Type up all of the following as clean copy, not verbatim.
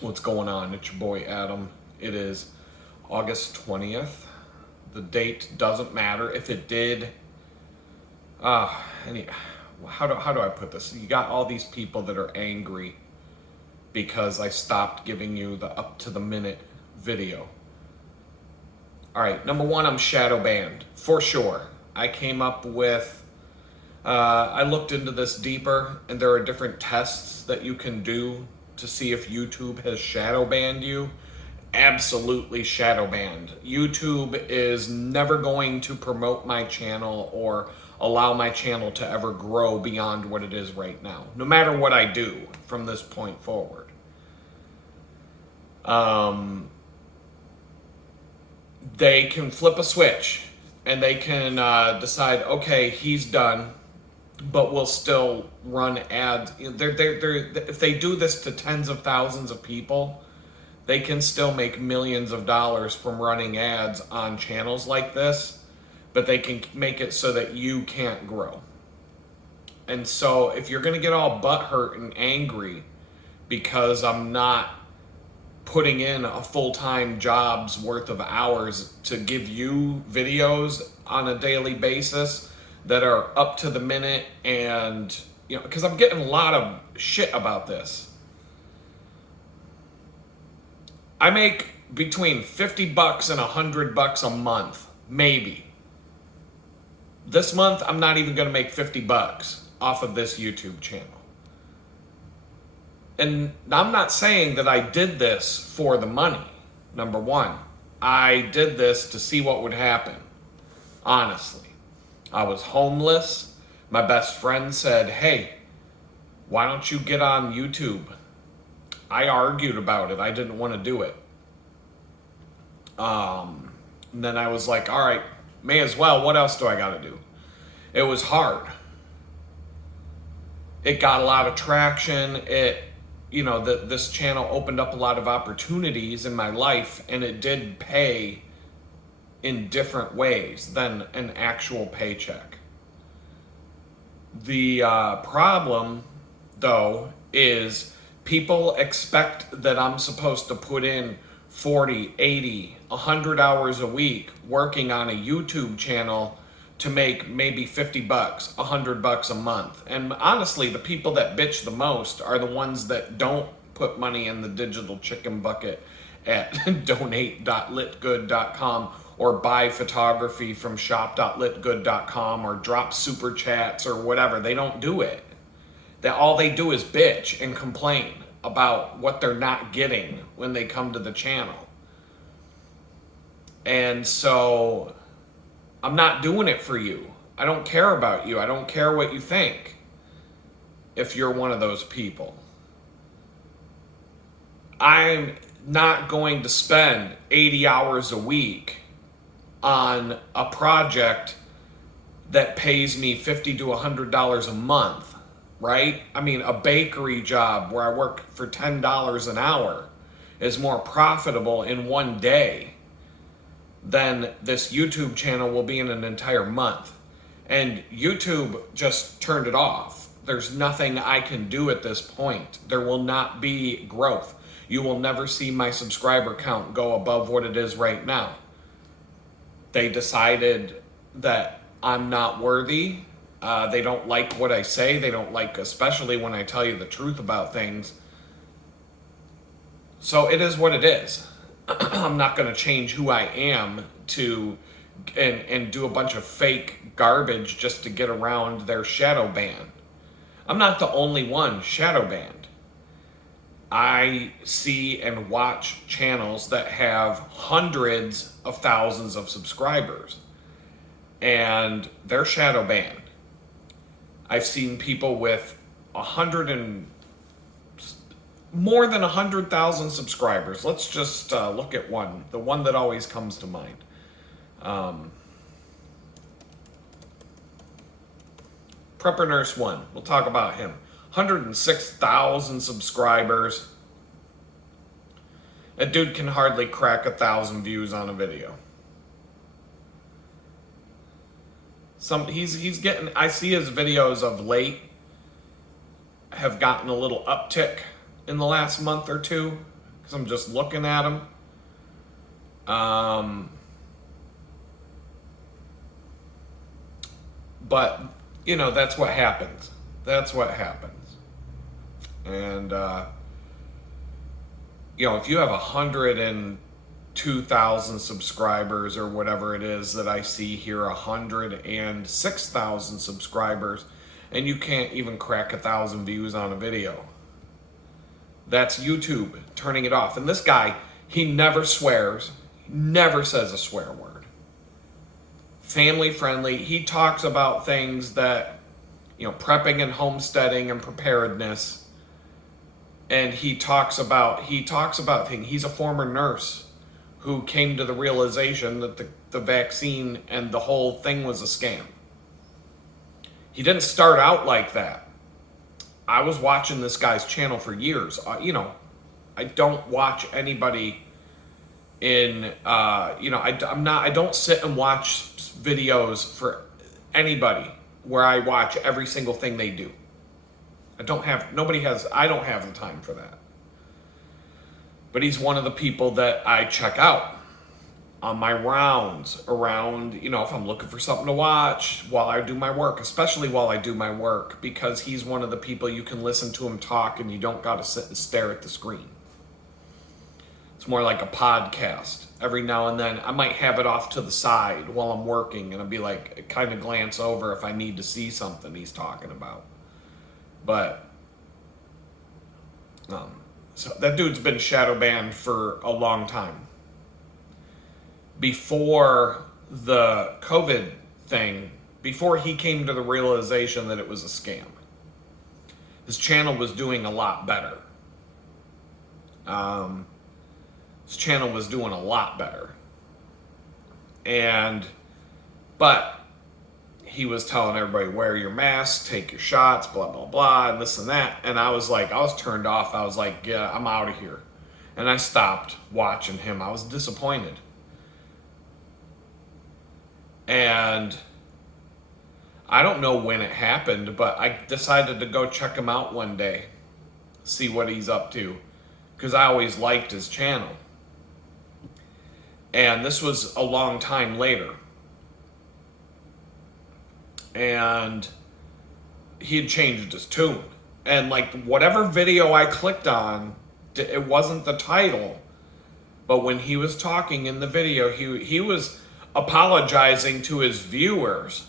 What's going on? It's your boy Adam. It is August 20th. The date doesn't matter. If it did, any, how do I put this? You got all these people that are angry because I stopped giving you the up to the minute video. All right, number one, I'm shadow banned for sure. I came up with, I looked into this deeper, and there are different tests that you can do to see if YouTube has shadow banned you. Absolutely shadow banned. YouTube is never going to promote my channel or allow my channel to ever grow beyond what it is right now, no matter what I do from this point forward. They can flip a switch and they can decide, okay, he's done, but we'll still run ads. If they do this to tens of thousands of people, they can still make millions of dollars from running ads on channels like this, but they can make it so that you can't grow. And so if you're gonna get all butthurt and angry because I'm not putting in a full-time job's worth of hours to give you videos on a daily basis that are up to the minute, and because I'm getting a lot of shit about this. I make between $50 and $100 a month, maybe. This month, I'm not even gonna make $50 off of this YouTube channel. And I'm not saying that I did this for the money, number one. I did this to see what would happen, honestly. I was homeless. My best friend said, hey, why don't you get on YouTube? I argued about it. I didn't want to do it. And then I was like, all right, may as well. What else do I got to do? It was hard. It got a lot of traction. This channel opened up a lot of opportunities in my life, and it did pay in different ways than an actual paycheck. The problem, though, is people expect that I'm supposed to put in 40, 80, 100 hours a week working on a YouTube channel to make maybe $50, $100 a month. And honestly, the people that bitch the most are the ones that don't put money in the digital chicken bucket at donate.litgood.com or buy photography from shop.litgood.com or drop super chats or whatever. They don't do it. All they do is bitch and complain about what they're not getting when they come to the channel. And so I'm not doing it for you. I don't care about you. I don't care what you think if you're one of those people. I'm not going to spend 80 hours a week on a project that pays me $50 to $100 a month, right? I mean, a bakery job where I work for $10 an hour is more profitable in one day than this YouTube channel will be in an entire month. And YouTube just turned it off. There's nothing I can do at this point. There will not be growth. You will never see my subscriber count go above what it is right now. They decided that I'm not worthy. They don't like what I say. They don't like, especially when I tell you the truth about things. So it is what it is. I'm not going to change who I am and do a bunch of fake garbage just to get around their shadow ban. I'm not the only one shadow banned. I see and watch channels that have hundreds of thousands of subscribers, and they're shadow banned. I've seen people with more than 100,000 subscribers. Let's just look at one, the one that always comes to mind. Prepper Nurse 1, we'll talk about him. 106,000 subscribers. That dude can hardly crack 1,000 views on a video. He's getting, I see his videos of late have gotten a little uptick in the last month or two. because I'm just looking at them. But, you know, that's what happens. That's what happens. And, you know, if you have 102,000 subscribers or whatever it is that I see here, 106,000 subscribers, and you can't even crack 1,000 views on a video, that's YouTube turning it off. And this guy, he never swears, never says a swear word. Family friendly. He talks about things that, you know, prepping and homesteading and preparedness. And he talks about things. He's a former nurse who came to the realization that the vaccine and the whole thing was a scam. He didn't start out like that. I was watching this guy's channel for years. You know, I don't watch anybody in, you know, I don't sit and watch videos for anybody where I watch every single thing they do. I don't have the time for that. But he's one of the people that I check out on my rounds around, you know, if I'm looking for something to watch while I do my work, especially while I do my work, because he's one of the people you can listen to him talk and you don't got to sit and stare at the screen. It's more like a podcast. Every now and then I might have it off to the side while I'm working and I'll be like, kind of glance over if I need to see something he's talking about. But so that dude's been shadow banned for a long time. Before the COVID thing, before he came to the realization that it was a scam, his channel was doing a lot better. His channel was doing a lot better. But he was telling everybody, wear your mask, take your shots, blah, blah, blah, and this and that. And I was turned off. I was like, yeah, I'm out of here. And I stopped watching him. I was disappointed. And I don't know when it happened, but I decided to go check him out one day, see what he's up to, because I always liked his channel. And this was a long time later. And he had changed his tune. And like whatever video I clicked on, it wasn't the title. But when he was talking in the video, he was apologizing to his viewers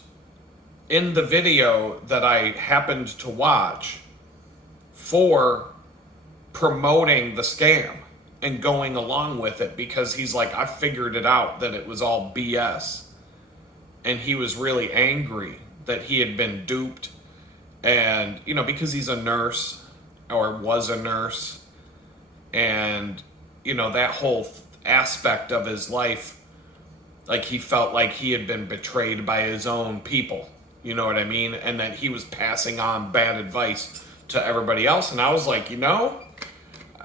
in the video that I happened to watch for promoting the scam and going along with it, because he's like, I figured it out that it was all BS. And he was really angry that he had been duped. And, you know, because he's a nurse or was a nurse, and, you know, that whole aspect of his life, like he felt like he had been betrayed by his own people, you know what I mean? And that he was passing on bad advice to everybody else. And I was like, you know,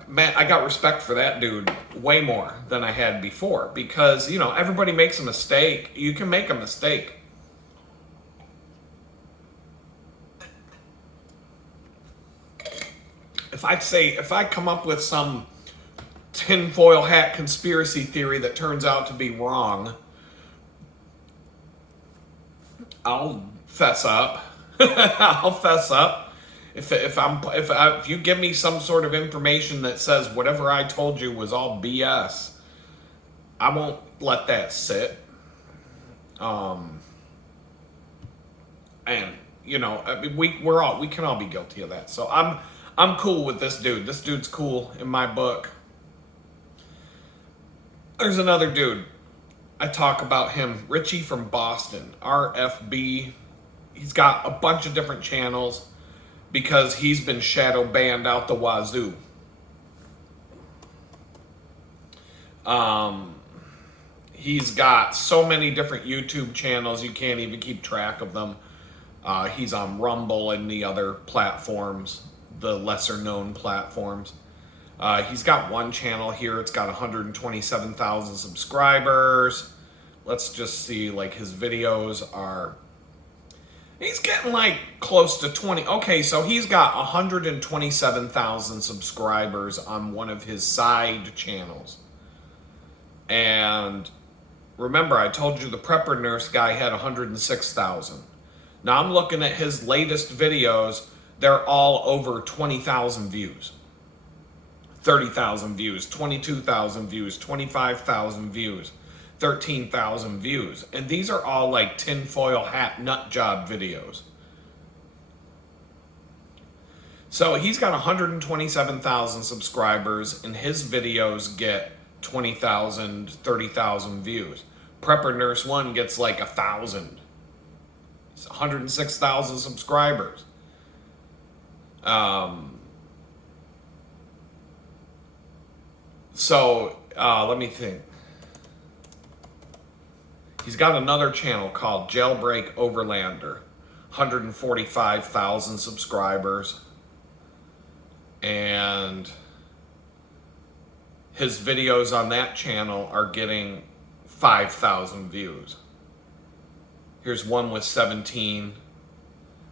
man, I got respect for that dude way more than I had before, because, you know, everybody makes a mistake. You can make a mistake. If I come up with some tinfoil hat conspiracy theory that turns out to be wrong, I'll fess up. I'll fess up. If you give me some sort of information that says whatever I told you was all BS, I won't let that sit. And you know, I mean, we can all be guilty of that. So I'm cool with this dude. This dude's cool in my book. There's another dude. I talk about him, Richie from Boston, RFB. He's got a bunch of different channels because he's been shadow banned out the wazoo. He's got so many different YouTube channels, you can't even keep track of them. He's on Rumble and the other platforms, the lesser known platforms. He's got one channel here. It's got 127,000 subscribers. Let's just see, like, his videos are, He's getting like close to 20. Okay, so he's got 127,000 subscribers on one of his side channels. And remember, I told you the prepper nurse guy had 106,000. Now I'm looking at his latest videos. They're all over 20,000 views, 30,000 views, 22,000 views, 25,000 views, 13,000 views. And these are all like tinfoil hat nut job videos. So he's got 127,000 subscribers and his videos get 20,000, 30,000 views. Prepper Nurse 1 gets like 1,000. It's 106,000 subscribers. Let me think. He's got another channel called Jailbreak Overlander, 145,000 subscribers. And his videos on that channel are getting 5,000 views. Here's one with 17. It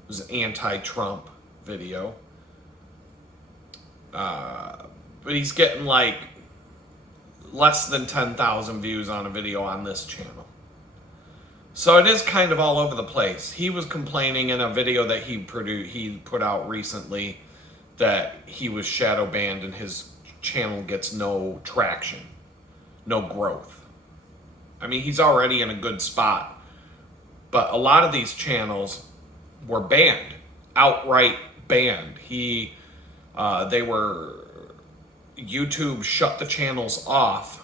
was an anti-Trump video. But he's getting like less than 10,000 views on a video on this channel. So it is kind of all over the place. He was complaining in a video that he put out recently that he was shadow banned and his channel gets no traction, no growth. I mean, he's already in a good spot, but a lot of these channels were banned, outright banned. YouTube shut the channels off,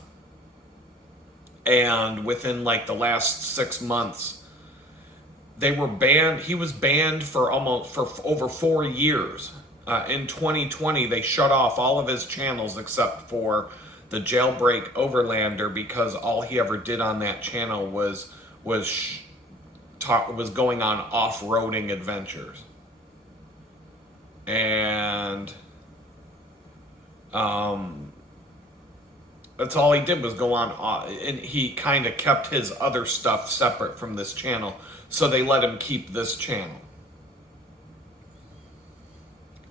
and within like the last 6 months, they were banned. He was banned for over 4 years. In 2020, they shut off all of his channels except for the Jailbreak Overlander, because all he ever did on that channel was going on off-roading adventures. And that's all he did was go on, and he kind of kept his other stuff separate from this channel, so they let him keep this channel.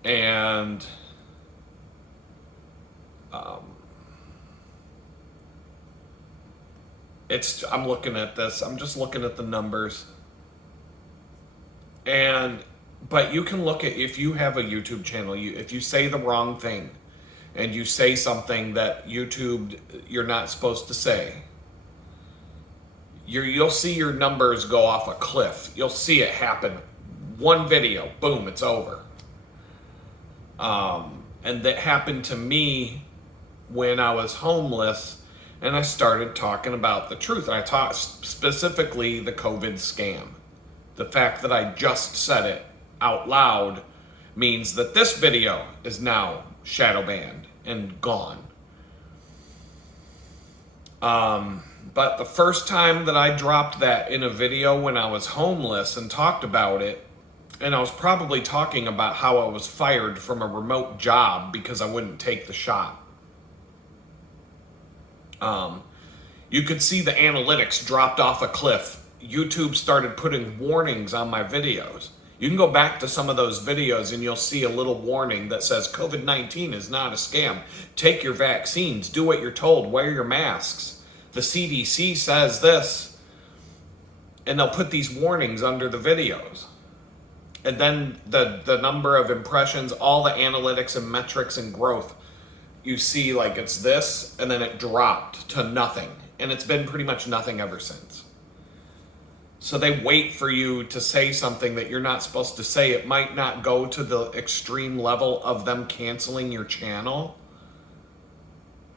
And I'm looking at this, I'm just looking at the numbers, but you can look at, if you have a YouTube channel, if you say the wrong thing and you say something that you're not supposed to say, you'll see your numbers go off a cliff. You'll see it happen. One video, boom, it's over. And that happened to me when I was homeless and I started talking about the truth. I talked specifically the COVID scam. The fact that I just said it out loud means that this video is now shadow banned and gone. But the first time that I dropped that in a video when I was homeless and talked about it, and I was probably talking about how I was fired from a remote job because I wouldn't take the shot. You could see the analytics dropped off a cliff. YouTube started putting warnings on my videos. You can go back to some of those videos and you'll see a little warning that says COVID-19 is not a scam. Take your vaccines, do what you're told, wear your masks. The CDC says this. And they'll put these warnings under the videos. And then the number of impressions, all the analytics and metrics and growth, you see like it's this, and then it dropped to nothing. And it's been pretty much nothing ever since. So they wait for you to say something that you're not supposed to say. It might not go to the extreme level of them canceling your channel,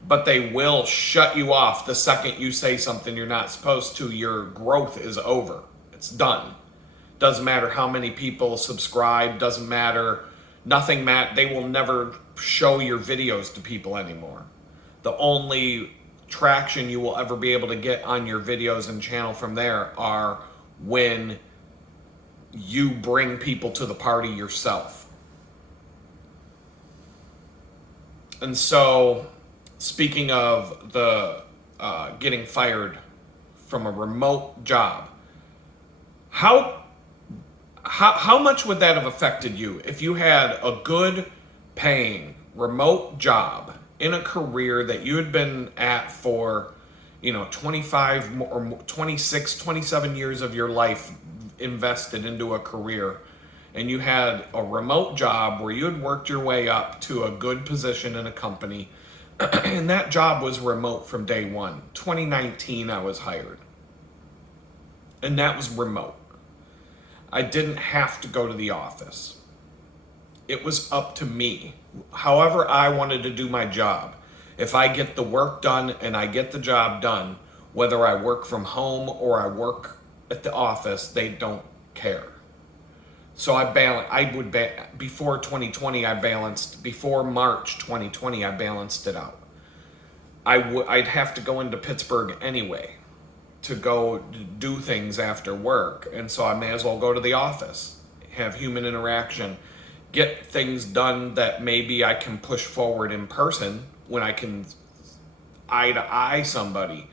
but they will shut you off the second you say something you're not supposed to. Your growth is over. It's done. Doesn't matter how many people subscribe, doesn't matter, nothing matters. They will never show your videos to people anymore. The only traction you will ever be able to get on your videos and channel from there are when you bring people to the party yourself. And so, speaking of the getting fired from a remote job, how how much would that have affected you if you had a good paying remote job in a career that you had been at for, 25 or 26, 27 years of your life invested into a career, and you had a remote job where you had worked your way up to a good position in a company, and that job was remote from day one. 2019, I was hired, and that was remote. I didn't have to go to the office. It was up to me. However I wanted to do my job. If I get the work done and I get the job done, whether I work from home or I work at the office, they don't care. So before 2020, before March 2020, I balanced it out. I'd have to go into Pittsburgh anyway to go do things after work. And so I may as well go to the office, have human interaction, get things done that maybe I can push forward in person when I can eye to eye somebody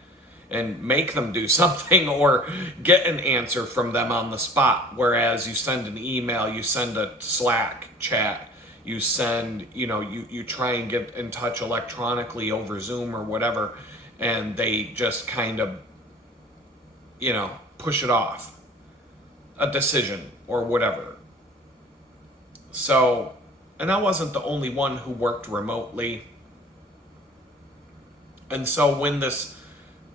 and make them do something or get an answer from them on the spot. Whereas you send an email, you send a Slack chat, you send, you try and get in touch electronically over Zoom or whatever, and they just kind of, push it off, a decision or whatever. So, and I wasn't the only one who worked remotely. And so when this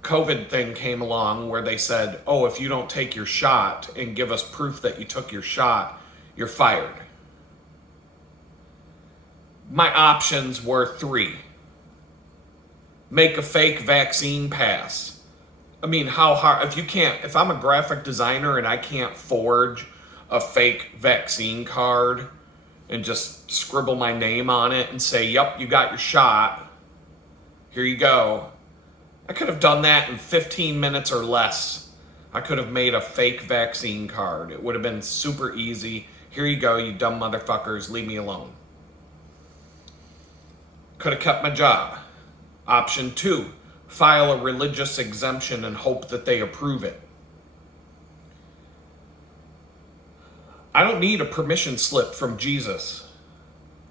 COVID thing came along where they said, oh, if you don't take your shot and give us proof that you took your shot, you're fired. My options were 3. Make a fake vaccine pass. I mean, how hard, if I'm a graphic designer and I can't forge a fake vaccine card and just scribble my name on it and say, yep, you got your shot, here you go. I could have done that in 15 minutes or less. I could have made a fake vaccine card. It would have been super easy. Here you go, you dumb motherfuckers, leave me alone. Could have kept my job. Option 2, file a religious exemption and hope that they approve it. I don't need a permission slip from Jesus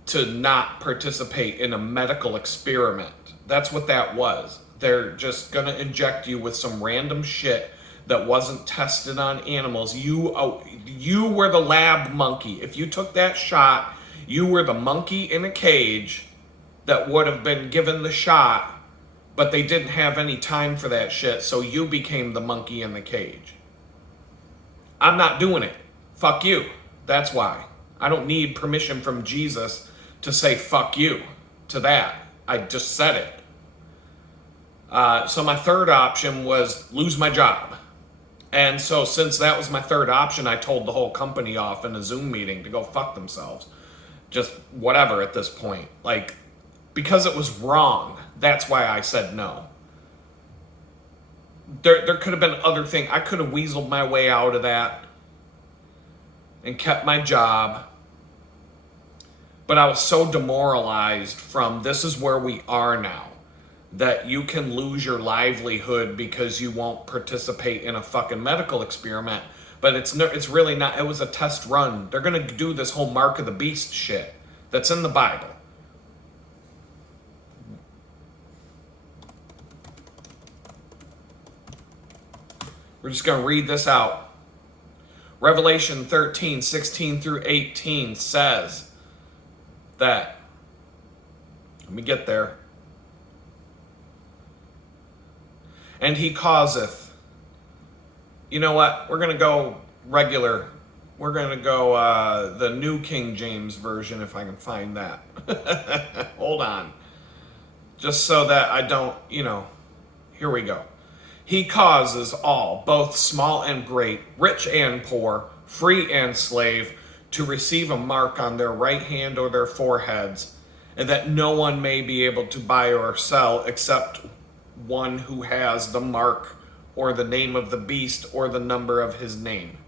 to not participate in a medical experiment. That's what that was. They're just gonna inject you with some random shit that wasn't tested on animals. You were the lab monkey. If you took that shot, you were the monkey in a cage that would have been given the shot, but they didn't have any time for that shit, so you became the monkey in the cage. I'm not doing it. Fuck you. That's why. I don't need permission from Jesus to say fuck you to that. I just said it. So my third option was lose my job. And so since that was my third option, I told the whole company off in a Zoom meeting to go fuck themselves. Just whatever at this point. Like, because it was wrong. That's why I said no. There could have been other things. I could have weaseled my way out of that and kept my job. But I was so demoralized from this is where we are now, that you can lose your livelihood because you won't participate in a fucking medical experiment. But it's really not. It was a test run. They're going to do this whole mark of the beast shit that's in the Bible. We're just going to read this out. Revelation 13, 16 through 18 says that, let me get there. And he causeth. You know what? We're going to go regular. We're going to go the New King James Version if I can find that. Hold on. Just so that I don't, here we go. He causes all, both small and great, rich and poor, free and slave, to receive a mark on their right hand or their foreheads, and that no one may be able to buy or sell except one who has the mark or the name of the beast or the number of his name.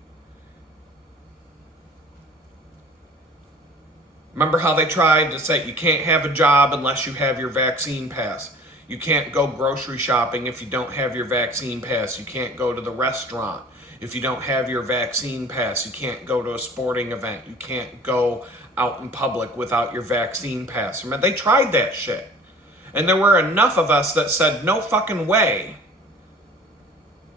Remember how they tried to say you can't have a job unless you have your vaccine pass. You can't go grocery shopping if you don't have your vaccine pass. You can't go to the restaurant If you don't have your vaccine pass, you can't go to a sporting event. You can't go out in public without your vaccine pass. Remember, they tried that shit. And there were enough of us that said, no fucking way,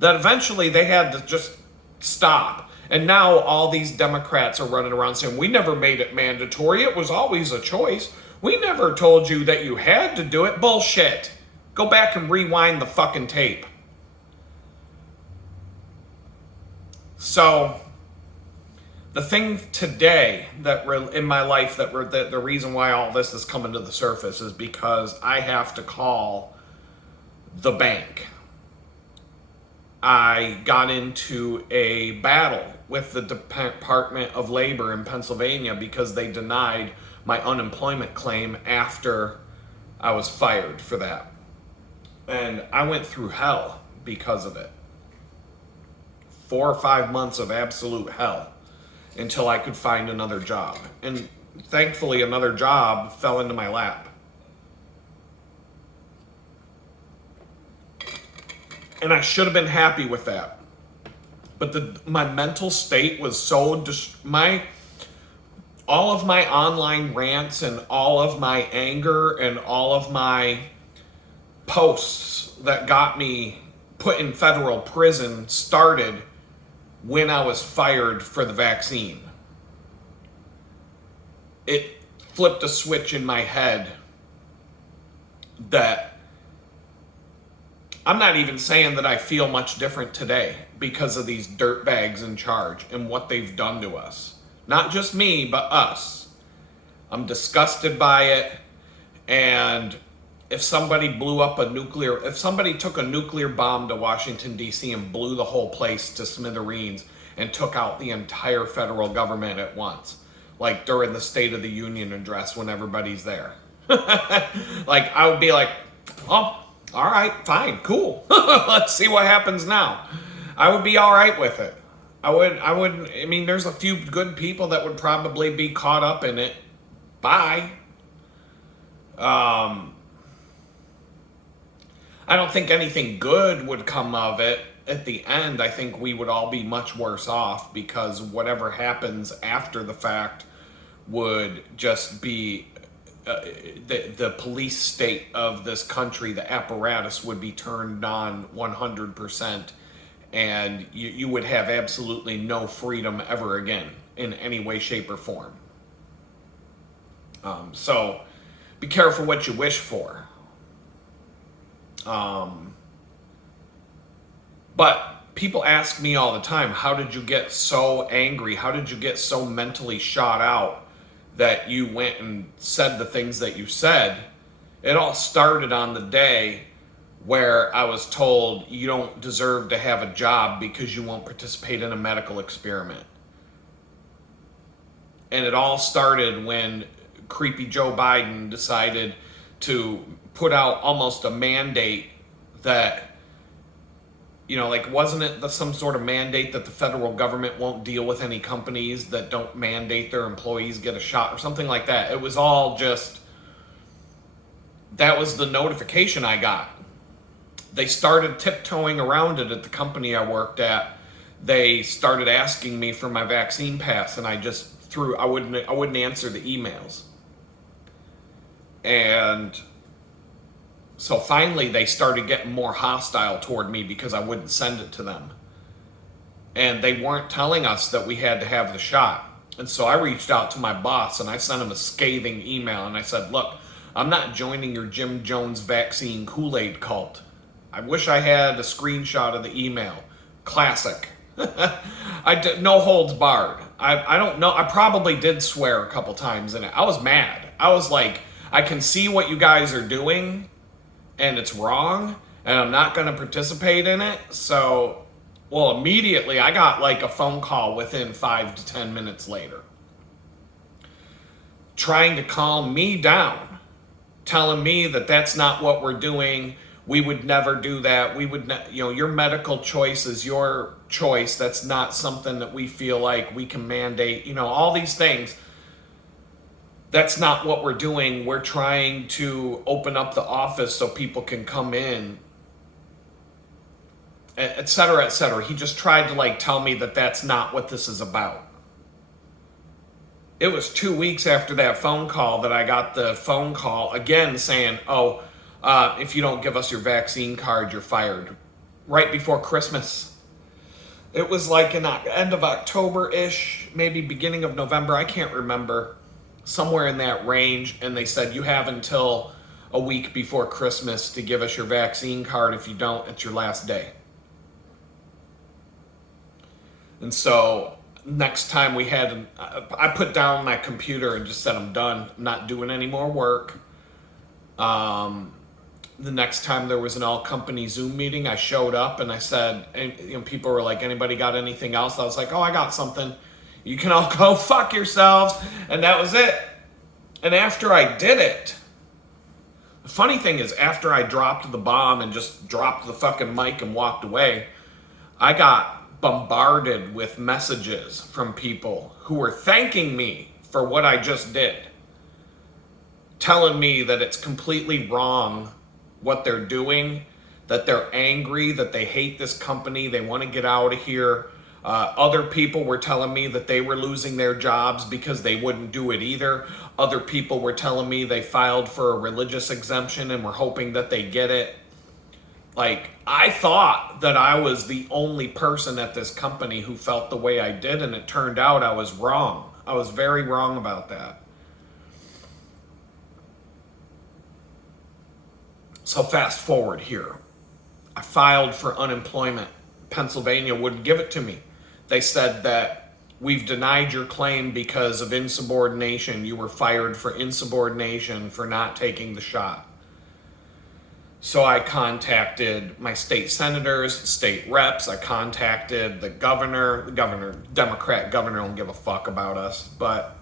that eventually they had to just stop. And now all these Democrats are running around saying, we never made it mandatory. It was always a choice. We never told you that you had to do it. Bullshit. Go back and rewind the fucking tape. So, the thing today that in my life that the reason why all this is coming to the surface is because I have to call the bank. I got into a battle with the Department of Labor in Pennsylvania because they denied my unemployment claim after I was fired for that. And I went through hell because of it. 4 or 5 months of absolute hell until I could find another job. And thankfully, another job fell into my lap. And I should have been happy with that. But my mental state was so... all of my online rants and all of my anger and all of my posts that got me put in federal prison started when I was fired for the vaccine. It flipped a switch in my head that I'm not even saying that I feel much different today because of these dirtbags in charge and what they've done to us. Not just me, but us. I'm disgusted by it. And if somebody if somebody took a nuclear bomb to Washington, D.C. and blew the whole place to smithereens and took out the entire federal government at once, like during the State of the Union address when everybody's there, like I would be like, oh, all right, fine, cool. Let's see what happens now. I would be all right with it. I mean, there's a few good people that would probably be caught up in it. Bye. I don't think anything good would come of it at the end. I think we would all be much worse off because whatever happens after the fact would just be the police state of this country. The apparatus would be turned on 100%, and you would have absolutely no freedom ever again in any way, shape, or form. So be careful what you wish for. But people ask me all the time, how did you get so angry? How did you get so mentally shot out that you went and said the things that you said? It all started on the day where I was told you don't deserve to have a job because you won't participate in a medical experiment. And it all started when creepy Joe Biden decided to put out almost a mandate that, like, wasn't it some sort of mandate that the federal government won't deal with any companies that don't mandate their employees get a shot or something like that? It was all just, that was the notification I got. They started tiptoeing around it at the company I worked at. They started asking me for my vaccine pass, and I just I wouldn't answer the emails. And so finally they started getting more hostile toward me because I wouldn't send it to them. And they weren't telling us that we had to have the shot. And so I reached out to my boss and I sent him a scathing email and I said, look, I'm not joining your Jim Jones vaccine Kool-Aid cult. I wish I had a screenshot of the email. Classic. No holds barred. I don't know. I probably did swear a couple times in it. I was mad. I was like, I can see what you guys are doing and it's wrong and I'm not going to participate in it. So, immediately I got like a phone call within 5 to 10 minutes later, trying to calm me down, telling me that that's not what we're doing. We would never do that. We would, your medical choice is your choice. That's not something that we feel like we can mandate, all these things. That's not what we're doing. We're trying to open up the office so people can come in et cetera, et cetera. He just tried to like tell me that that's not what this is about. It was 2 weeks after that phone call that I got the phone call again saying, oh, if you don't give us your vaccine card, you're fired. Right before Christmas. It was like in the end of October-ish, maybe beginning of November. I can't remember. Somewhere in that range. And they said, you have until a week before Christmas to give us your vaccine card. If you don't, it's your last day. And so next time we had, I put down my computer and just said, I'm done. I'm not doing any more work. The next time there was an all-company Zoom meeting, I showed up and I said, and people were like, anybody got anything else? I was like, oh, I got something. You can all go fuck yourselves. And that was it. And after I did it, the funny thing is after I dropped the bomb and just dropped the fucking mic and walked away, I got bombarded with messages from people who were thanking me for what I just did. Telling me that it's completely wrong what they're doing, that they're angry, that they hate this company, they want to get out of here. Other people were telling me that they were losing their jobs because they wouldn't do it either. Other people were telling me they filed for a religious exemption and were hoping that they get it. Like, I thought that I was the only person at this company who felt the way I did, and it turned out I was wrong. I was very wrong about that. So fast forward here. I filed for unemployment. Pennsylvania wouldn't give it to me. They said that we've denied your claim because of insubordination. You were fired for insubordination for not taking the shot. So I contacted my state senators, state reps. I contacted the governor. Democrat governor don't give a fuck about us. But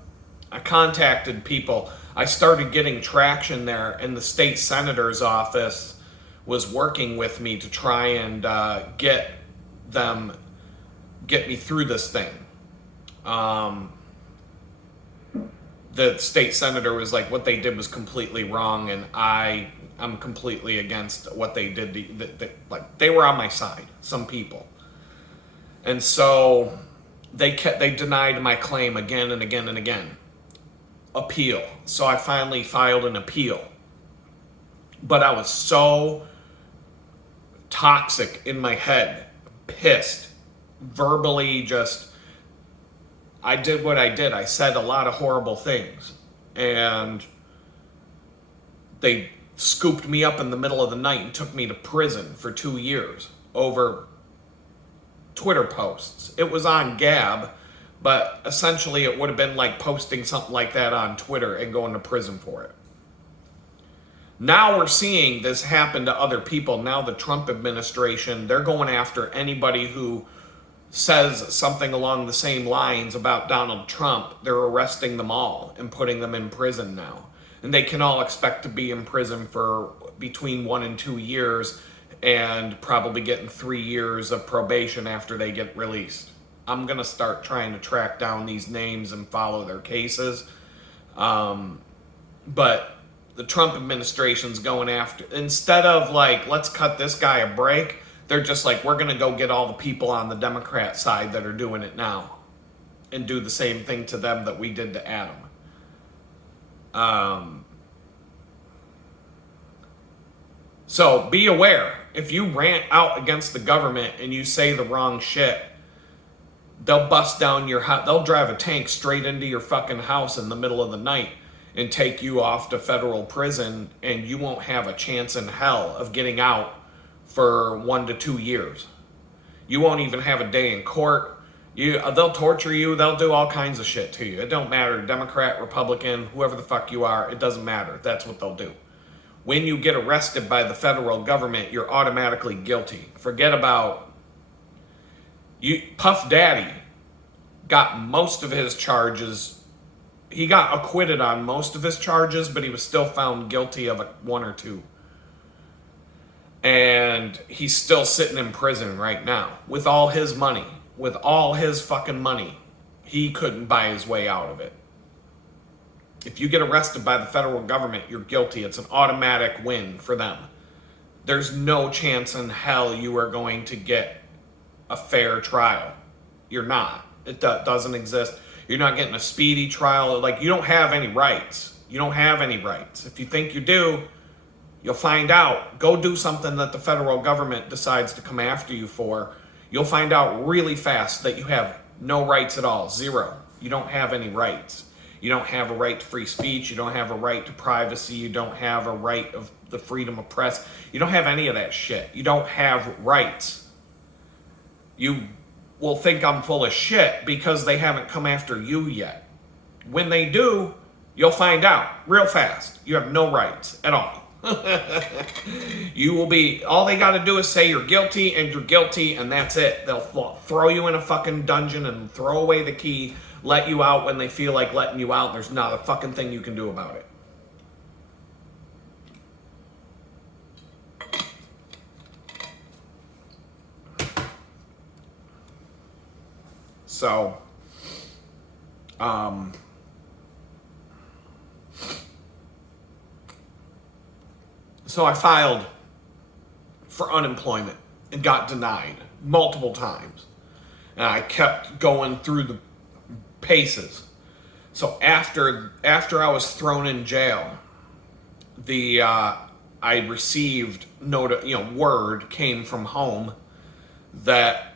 I contacted people. I started getting traction there, and the state senator's office was working with me to try and get me through this thing. The state senator was like, what they did was completely wrong, and I'm completely against what they did. Like, they were on my side, some people. And so they denied my claim again and again and again. Appeal. So I finally filed an appeal. But I was so toxic in my head, pissed, verbally I did what I did. I said a lot of horrible things. And they scooped me up in the middle of the night and took me to prison for 2 years over Twitter posts. It was on Gab, but essentially it would have been like posting something like that on Twitter and going to prison for it. Now we're seeing this happen to other people. Now the Trump administration, they're going after anybody who says something along the same lines about Donald Trump. They're arresting them all and putting them in prison now. And they can all expect to be in prison for between 1 and 2 years and probably getting 3 years of probation after they get released. I'm going to start trying to track down these names and follow their cases. But the Trump administration's going after, instead of like, let's cut this guy a break, they're just like, we're going to go get all the people on the Democrat side that are doing it now and do the same thing to them that we did to Adam. So be aware, if you rant out against the government and you say the wrong shit, they'll bust down your house. They'll drive a tank straight into your fucking house in the middle of the night and take you off to federal prison, and you won't have a chance in hell of getting out for 1 to 2 years. You won't even have a day in court. They'll torture you. They'll do all kinds of shit to you. It don't matter, Democrat, Republican, whoever the fuck you are. It doesn't matter. That's what they'll do. When you get arrested by the federal government, you're automatically guilty. Forget about you. Puff Daddy got most of his charges. He got acquitted on most of his charges, but he was still found guilty of 1 or 2. And he's still sitting in prison right now with all his money, with all his fucking money. He couldn't buy his way out of it. If you get arrested by the federal government, you're guilty. It's an automatic win for them. there's no chance in hell you are going to get a fair trial. You're not. It doesn't exist. You're not getting a speedy trial. Like, you don't have any rights. You don't have any rights. If you think you do, you'll find out. Go do something that the federal government decides to come after you for. You'll find out really fast that you have no rights at all. Zero. You don't have any rights. You don't have a right to free speech. You don't have a right to privacy. You don't have a right of the freedom of press. You don't have any of that shit. You don't have rights. You will think I'm full of shit because they haven't come after you yet. When they do, you'll find out real fast. You have no rights at all. You will be, all they got to do is say you're guilty, and that's it. They'll throw you in a fucking dungeon and throw away the key, let you out when they feel like letting you out. There's not a fucking thing you can do about it. So, so I filed for unemployment and got denied multiple times. And I kept going through the paces. So after I was thrown in jail, I received word came from home that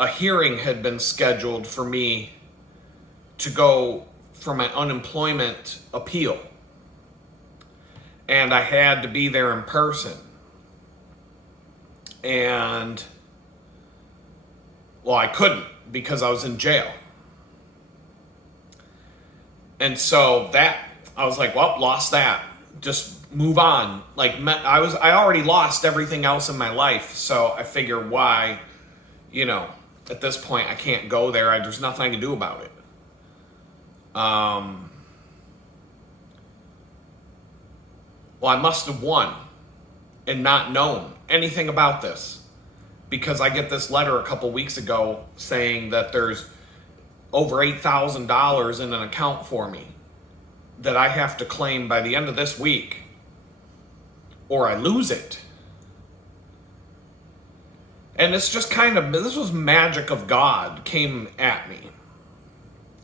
a hearing had been scheduled for me to go for my unemployment appeal. And I had to be there in person. And, well, I couldn't because I was in jail. And so I was like, well, lost that. Just move on. Like, I already lost everything else in my life. So I figure why, at this point I can't go there. There's nothing I can do about it. Well, I must have won and not known anything about this, because I get this letter a couple weeks ago saying that there's over $8,000 in an account for me that I have to claim by the end of this week or I lose it. And it's just this was magic of God came at me.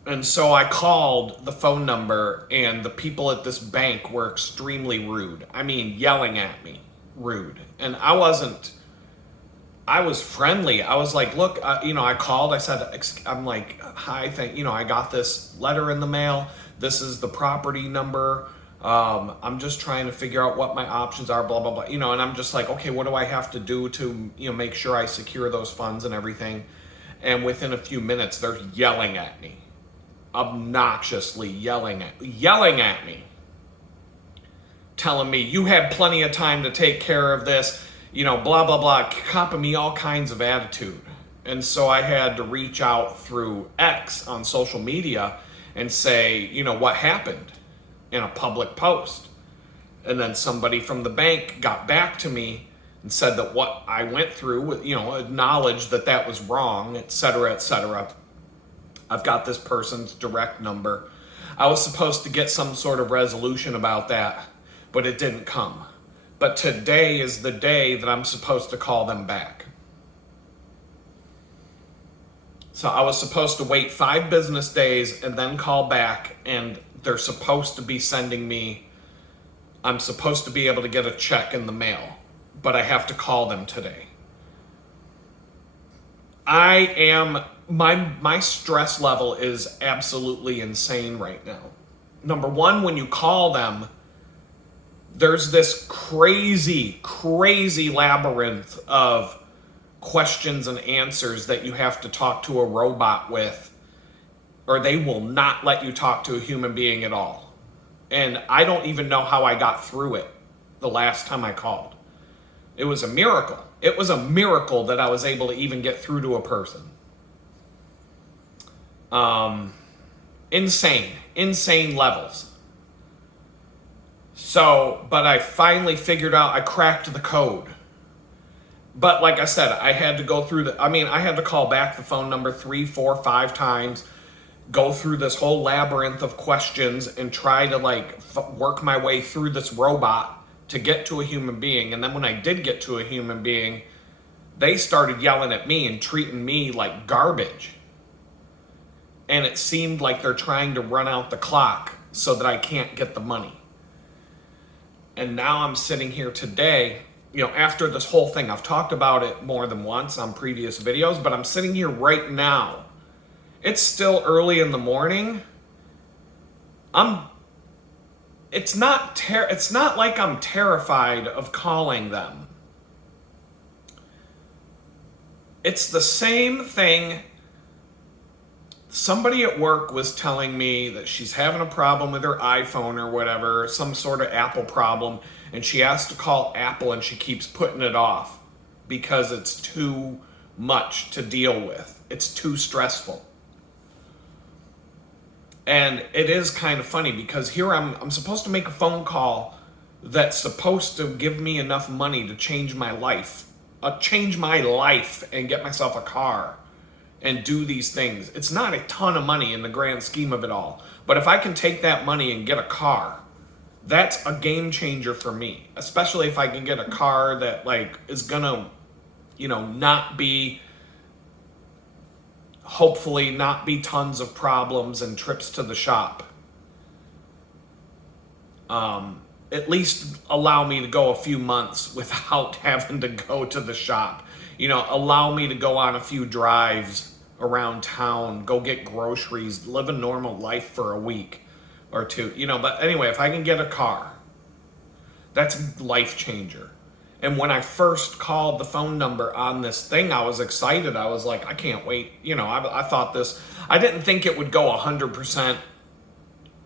And so I called the phone number, and the people at this bank were extremely rude. I mean, yelling at me, rude. And I was friendly. I was like, look, I called, I said, I'm like, hi, I got this letter in the mail. This is the property number. I'm just trying to figure out what my options are, blah, blah, blah. And I'm just like, okay, what do I have to do to, make sure I secure those funds and everything? And within a few minutes, they're yelling at me. Obnoxiously yelling at me, telling me you had plenty of time to take care of this, blah, blah, blah, copping me all kinds of attitude. And so I had to reach out through X on social media and say, what happened, in a public post. And then somebody from the bank got back to me and said that what I went through, acknowledged that was wrong, et cetera, et cetera. I've got this person's direct number. I was supposed to get some sort of resolution about that, but it didn't come. But today is the day that I'm supposed to call them back. So I was supposed to wait 5 business days and then call back, and they're supposed to be I'm supposed to be able to get a check in the mail, but I have to call them today. My stress level is absolutely insane right now. Number one, when you call them, there's this crazy labyrinth of questions and answers that you have to talk to a robot with, or they will not let you talk to a human being at all. And I don't even know how I got through it the last time I called. It was a miracle. It was a miracle that I was able to even get through to a person. Insane levels. So, but I finally figured out, I cracked the code. But like I said, I had to go through I had to call back the phone number 3, 4, 5 times, go through this whole labyrinth of questions and try to work my way through this robot to get to a human being. And then when I did get to a human being, they started yelling at me and treating me like garbage. And it seemed like they're trying to run out the clock so that I can't get the money. And now I'm sitting here today, after this whole thing. I've talked about it more than once on previous videos, but I'm sitting here right now. It's still early in the morning. It's not like I'm terrified of calling them. It's the same thing. Somebody at work was telling me that she's having a problem with her iPhone or whatever, some sort of Apple problem, and she has to call Apple and she keeps putting it off because it's too much to deal with. It's too stressful. And it is kind of funny because here I'm supposed to make a phone call that's supposed to give me enough money to change my life and get myself a car and do these things. It's not a ton of money in the grand scheme of it all. But if I can take that money and get a car, that's a game changer for me. Especially if I can get a car that is gonna, not be, hopefully not be tons of problems and trips to the shop. At least allow me to go a few months without having to go to the shop. Allow me to go on a few drives around town, go get groceries, live a normal life for a week or two. But anyway, if I can get a car, that's a life changer. And when I first called the phone number on this thing, I was excited. I was like, I can't wait. I thought I didn't think it would go 100%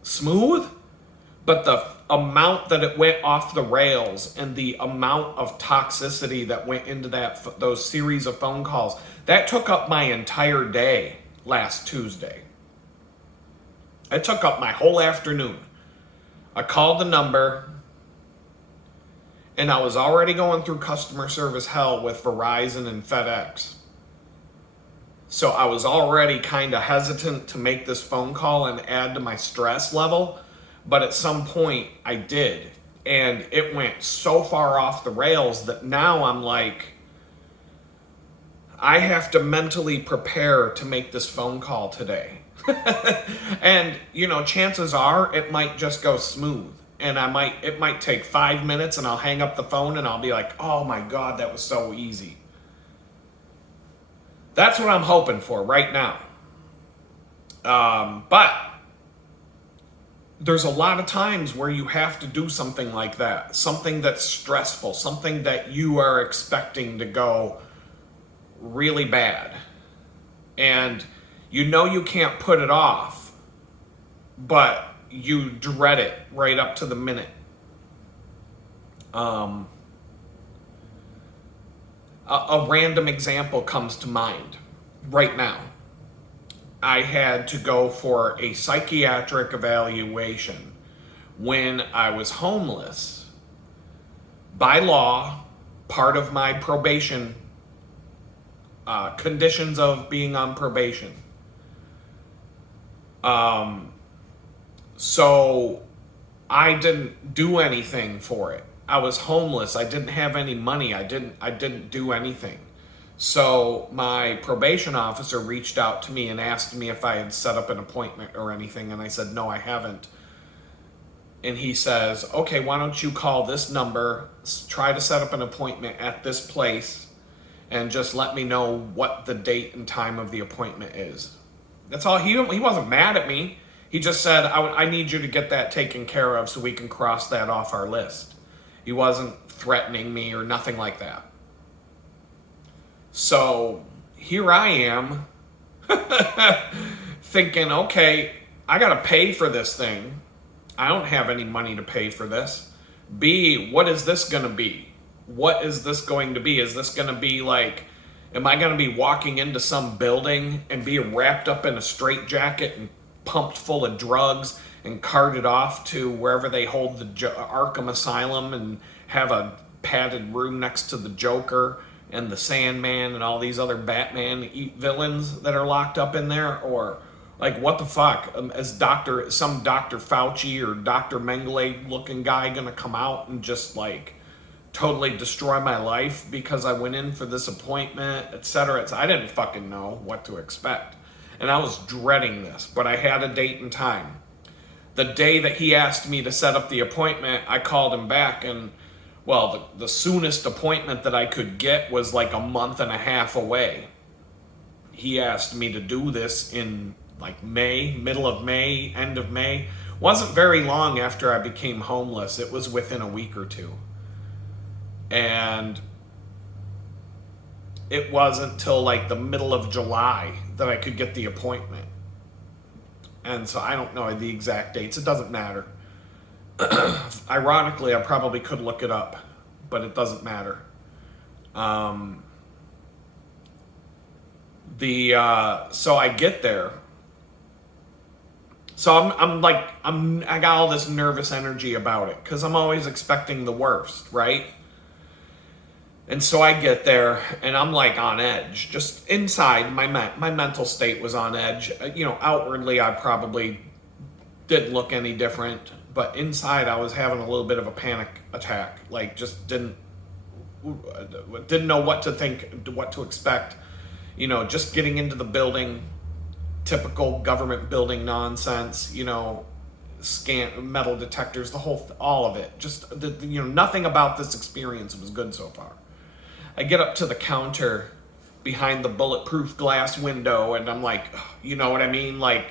smooth, but the amount that it went off the rails and the amount of toxicity that went into those series of phone calls, that took up my entire day last Tuesday. It took up my whole afternoon. I called the number, and I was already going through customer service hell with Verizon and FedEx. So I was already kind of hesitant to make this phone call and add to my stress level. But at some point I did. And it went so far off the rails that now I'm like, I have to mentally prepare to make this phone call today. And, chances are it might just go smooth. And it might take 5 minutes and I'll hang up the phone and I'll be like, oh my God, that was so easy. That's what I'm hoping for right now. But there's a lot of times where you have to do something like that, something that's stressful, something that you are expecting to go really bad. And you can't put it off, but you dread it right up to the minute. A random example comes to mind right now. I had to go for a psychiatric evaluation when I was homeless. By law, part of my probation, conditions of being on probation. So I didn't do anything for it. I was homeless. I didn't have any money. I didn't do anything. So my probation officer reached out to me and asked me if I had set up an appointment or anything. And I said, no, I haven't. And he says, okay, why don't you call this number, try to set up an appointment at this place, and just let me know what the date and time of the appointment is. That's all. He wasn't mad at me. He just said, I need you to get that taken care of so we can cross that off our list. He wasn't threatening me or nothing like that. So here I am thinking, okay, I got to pay for this thing. I don't have any money to pay for this. B, what is this going to be? What is this going to be? Is this going to be like, am I going to be walking into some building and be wrapped up in a straitjacket and pumped full of drugs and carted off to wherever they hold the Arkham Asylum and have a padded room next to the Joker and the Sandman and all these other Batman villains that are locked up in there? Or Like, what the fuck? Some Dr. Fauci or Dr. Mengele looking guy gonna come out and just like totally destroy my life because I went in for this appointment, etc. I didn't fucking know what to expect. And I was dreading this, but I had a date and time. The day that he asked me to set up the appointment, I called him back, and well, the soonest appointment that I could get was like a month and a half away. He asked me to do this in like May, middle of May, end of May. Wasn't very long after I became homeless. It was within a week or two. And it wasn't till like the middle of July that I could get the appointment. And so I don't know the exact dates. It doesn't matter. Ironically, I probably could look it up, but it doesn't matter. So I get there. So I got all this nervous energy about it because I'm always expecting the worst, right? And so I get there and I'm like on edge. Just inside, my mental state was on edge. Outwardly I probably didn't look any different, but inside I was having a little bit of a panic attack. Like, just didn't know what to think, what to expect. Just getting into the building, typical government building nonsense. Scan metal detectors, all of it. Just nothing about this experience was good so far. I get up to the counter behind the bulletproof glass window, and I'm like, you know what I mean? Like,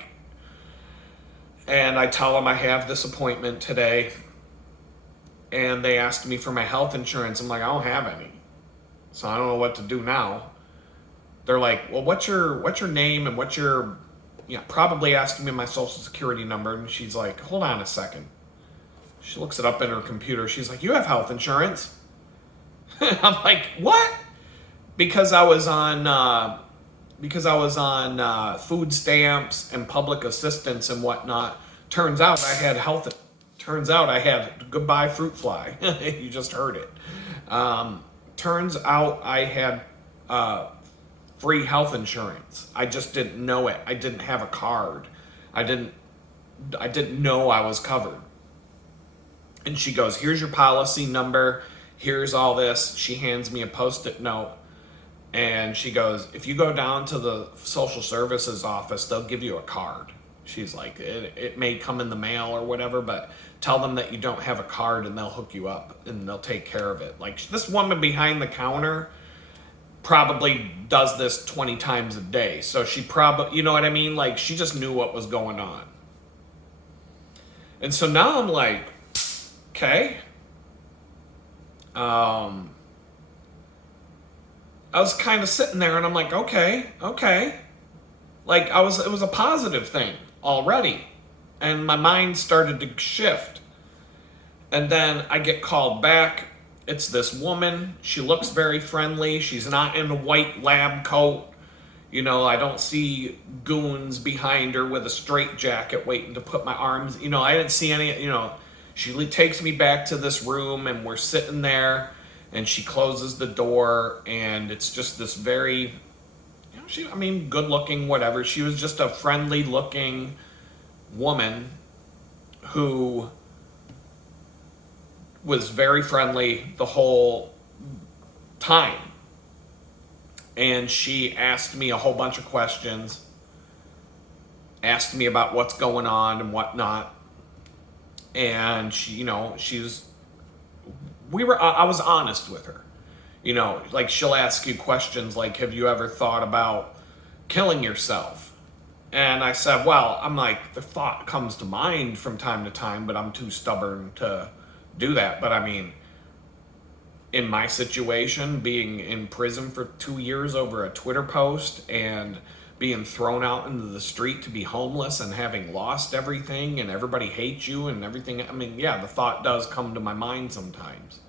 and I tell them I have this appointment today, and they asked me for my health insurance. I'm like, I don't have any, so I don't know what to do now. They're like, well, what's your name and what's your, probably asking me my social security number. And she's like, hold on a second. She looks it up in her computer. She's like, you have health insurance. I'm like, what? Because I was on food stamps and public assistance and whatnot. Turns out I had goodbye fruit fly. You just heard it. Turns out I had free health insurance. I just didn't know it. I didn't have a card. I didn't know I was covered. And she goes, here's your policy number. Here's all this. She hands me a Post-it note. And she goes, if you go down to the social services office, they'll give you a card. She's like, it may come in the mail or whatever, but tell them that you don't have a card and they'll hook you up and they'll take care of it. Like, this woman behind the counter probably does this 20 times a day. So she probably, you know what I mean? Like, she just knew what was going on. And so now I'm like, okay. I was kind of sitting there and I'm like, okay. Like, it was a positive thing already. And my mind started to shift. And then I get called back. It's this woman. She looks very friendly. She's not in a white lab coat. I don't see goons behind her with a straitjacket waiting to put my arms. I didn't see any, She takes me back to this room and we're sitting there and she closes the door and it's just this very, good looking, whatever. She was just a friendly looking woman who was very friendly the whole time. And she asked me a whole bunch of questions, asked me about what's going on and whatnot. And she, I was honest with her. Like, she'll ask you questions like, have you ever thought about killing yourself? And I said, well, I'm like, the thought comes to mind from time to time, but I'm too stubborn to do that. But in my situation, being in prison for 2 years over a Twitter post and being thrown out into the street to be homeless and having lost everything and everybody hates you and everything. The thought does come to my mind sometimes.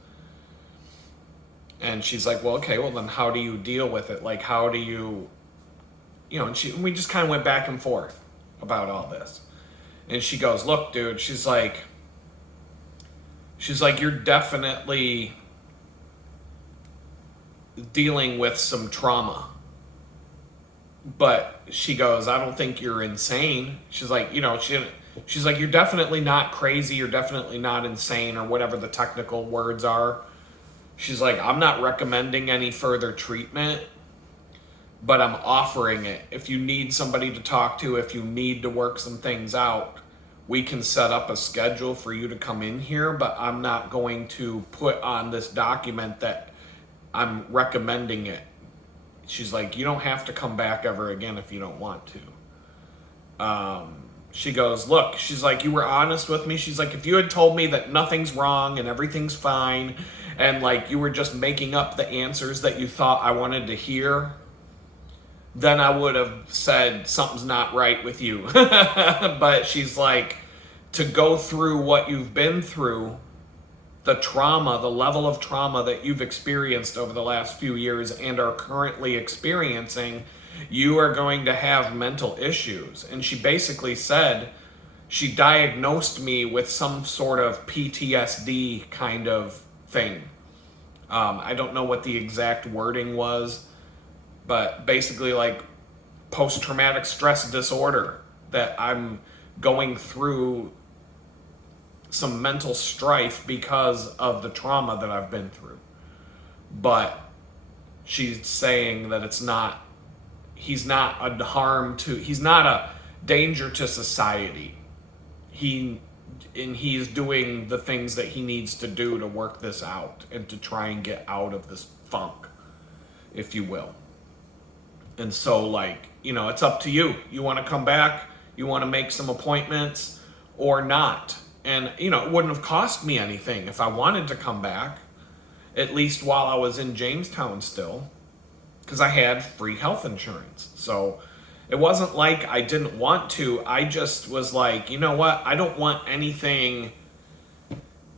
And she's like, well, okay, well then how do you deal with it? Like, how do you, and we just kind of went back and forth about all this. And she goes, look, dude, she's like, you're definitely dealing with some trauma But she goes, I don't think you're insane. She's like, she's like, you're definitely not crazy. You're definitely not insane, or whatever the technical words are. She's like, I'm not recommending any further treatment, but I'm offering it. If you need somebody to talk to, if you need to work some things out, we can set up a schedule for you to come in here, but I'm not going to put on this document that I'm recommending it. She's like, you don't have to come back ever again if you don't want to. She goes, look, she's like, you were honest with me. She's like, if you had told me that nothing's wrong and everything's fine, and like you were just making up the answers that you thought I wanted to hear, then I would have said something's not right with you. But she's like, to go through what you've been through, the trauma, the level of trauma that you've experienced over the last few years and are currently experiencing, you are going to have mental issues. And she basically said, she diagnosed me with some sort of PTSD kind of thing. I don't know what the exact wording was, but basically like post-traumatic stress disorder, that I'm going through some mental strife because of the trauma that I've been through. But she's saying that he's not a danger to society. He's doing the things that he needs to do to work this out and to try and get out of this funk, if you will. And so, like, it's up to you. You want to come back, you want to make some appointments or not. And, it wouldn't have cost me anything if I wanted to come back, at least while I was in Jamestown still, because I had free health insurance. So it wasn't like I didn't want to. I just was like, you know what? I don't want anything,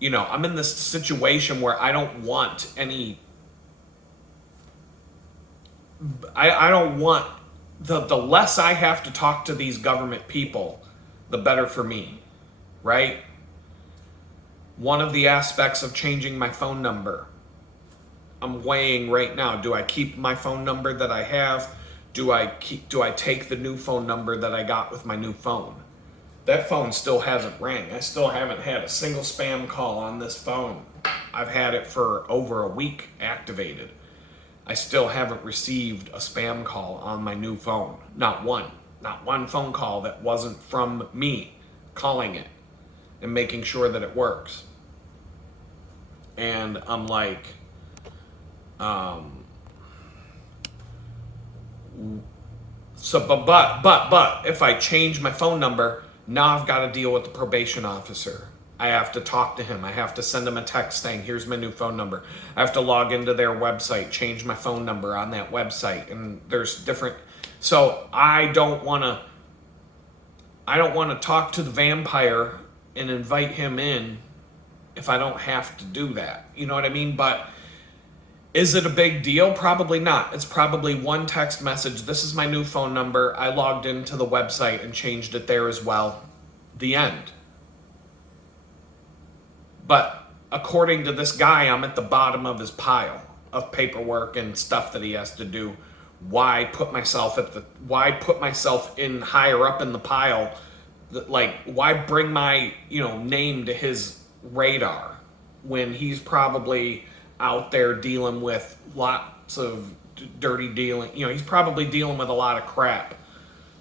I'm in this situation where I don't want any, I don't want, the less I have to talk to these government people, the better for me, right? One of the aspects of changing my phone number, I'm weighing right now. Do I keep my phone number that I have? Do I take the new phone number that I got with my new phone? That phone still hasn't rang. I still haven't had a single spam call on this phone. I've had it for over a week activated. I still haven't received a spam call on my new phone. Not one phone call that wasn't from me calling it and making sure that it works. And I'm like, but if I change my phone number, now I've got to deal with the probation officer. I have to talk to him. I have to send him a text saying, here's my new phone number. I have to log into their website, change my phone number on that website. And there's different, so I don't want to talk to the vampire and invite him in if I don't have to do that. You know what I mean? But is it a big deal? Probably not. It's probably one text message. This is my new phone number. I logged into the website and changed it there as well. The end. But according to this guy, I'm at the bottom of his pile of paperwork and stuff that he has to do. Why put myself in higher up in the pile? Like, why bring my, name to his radar when he's probably out there dealing with lots of dirty dealing. He's probably dealing with a lot of crap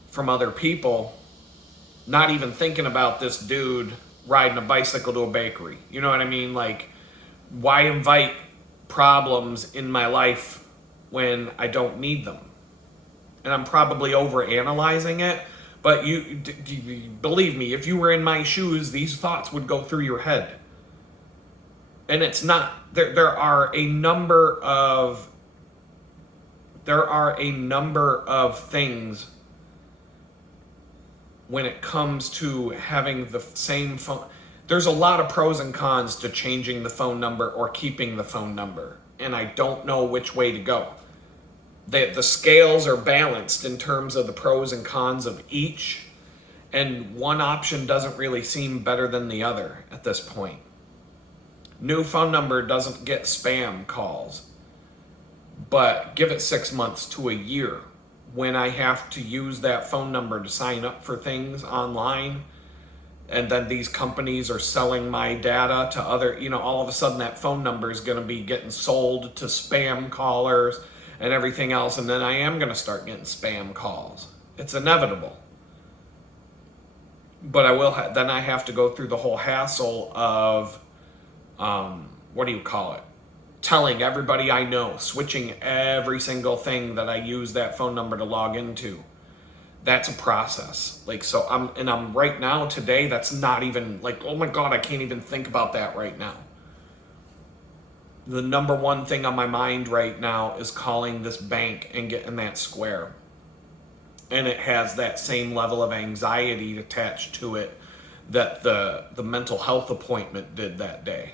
from other people, not even thinking about this dude riding a bicycle to a bakery. You know what I mean? Like, why invite problems in my life when I don't need them? And I'm probably overanalyzing it, but you believe me, if you were in my shoes, these thoughts would go through your head. And it's not, there are a number of things when it comes to having the same phone. There's a lot of pros and cons to changing the phone number or keeping the phone number. And I don't know which way to go. The scales are balanced in terms of the pros and cons of each. And one option doesn't really seem better than the other at this point. New phone number doesn't get spam calls, but give it 6 months to a year when I have to use that phone number to sign up for things online, and then these companies are selling my data to other, all of a sudden that phone number is going to be getting sold to spam callers and everything else, and then I am going to start getting spam calls. It's inevitable. But then I have to go through the whole hassle of, what do you call it? Telling everybody I know, switching every single thing that I use that phone number to log into. That's a process. So I'm right now today, that's not even oh my God, I can't even think about that right now. The number one thing on my mind right now is calling this bank and getting that square. And it has that same level of anxiety attached to it that the mental health appointment did that day.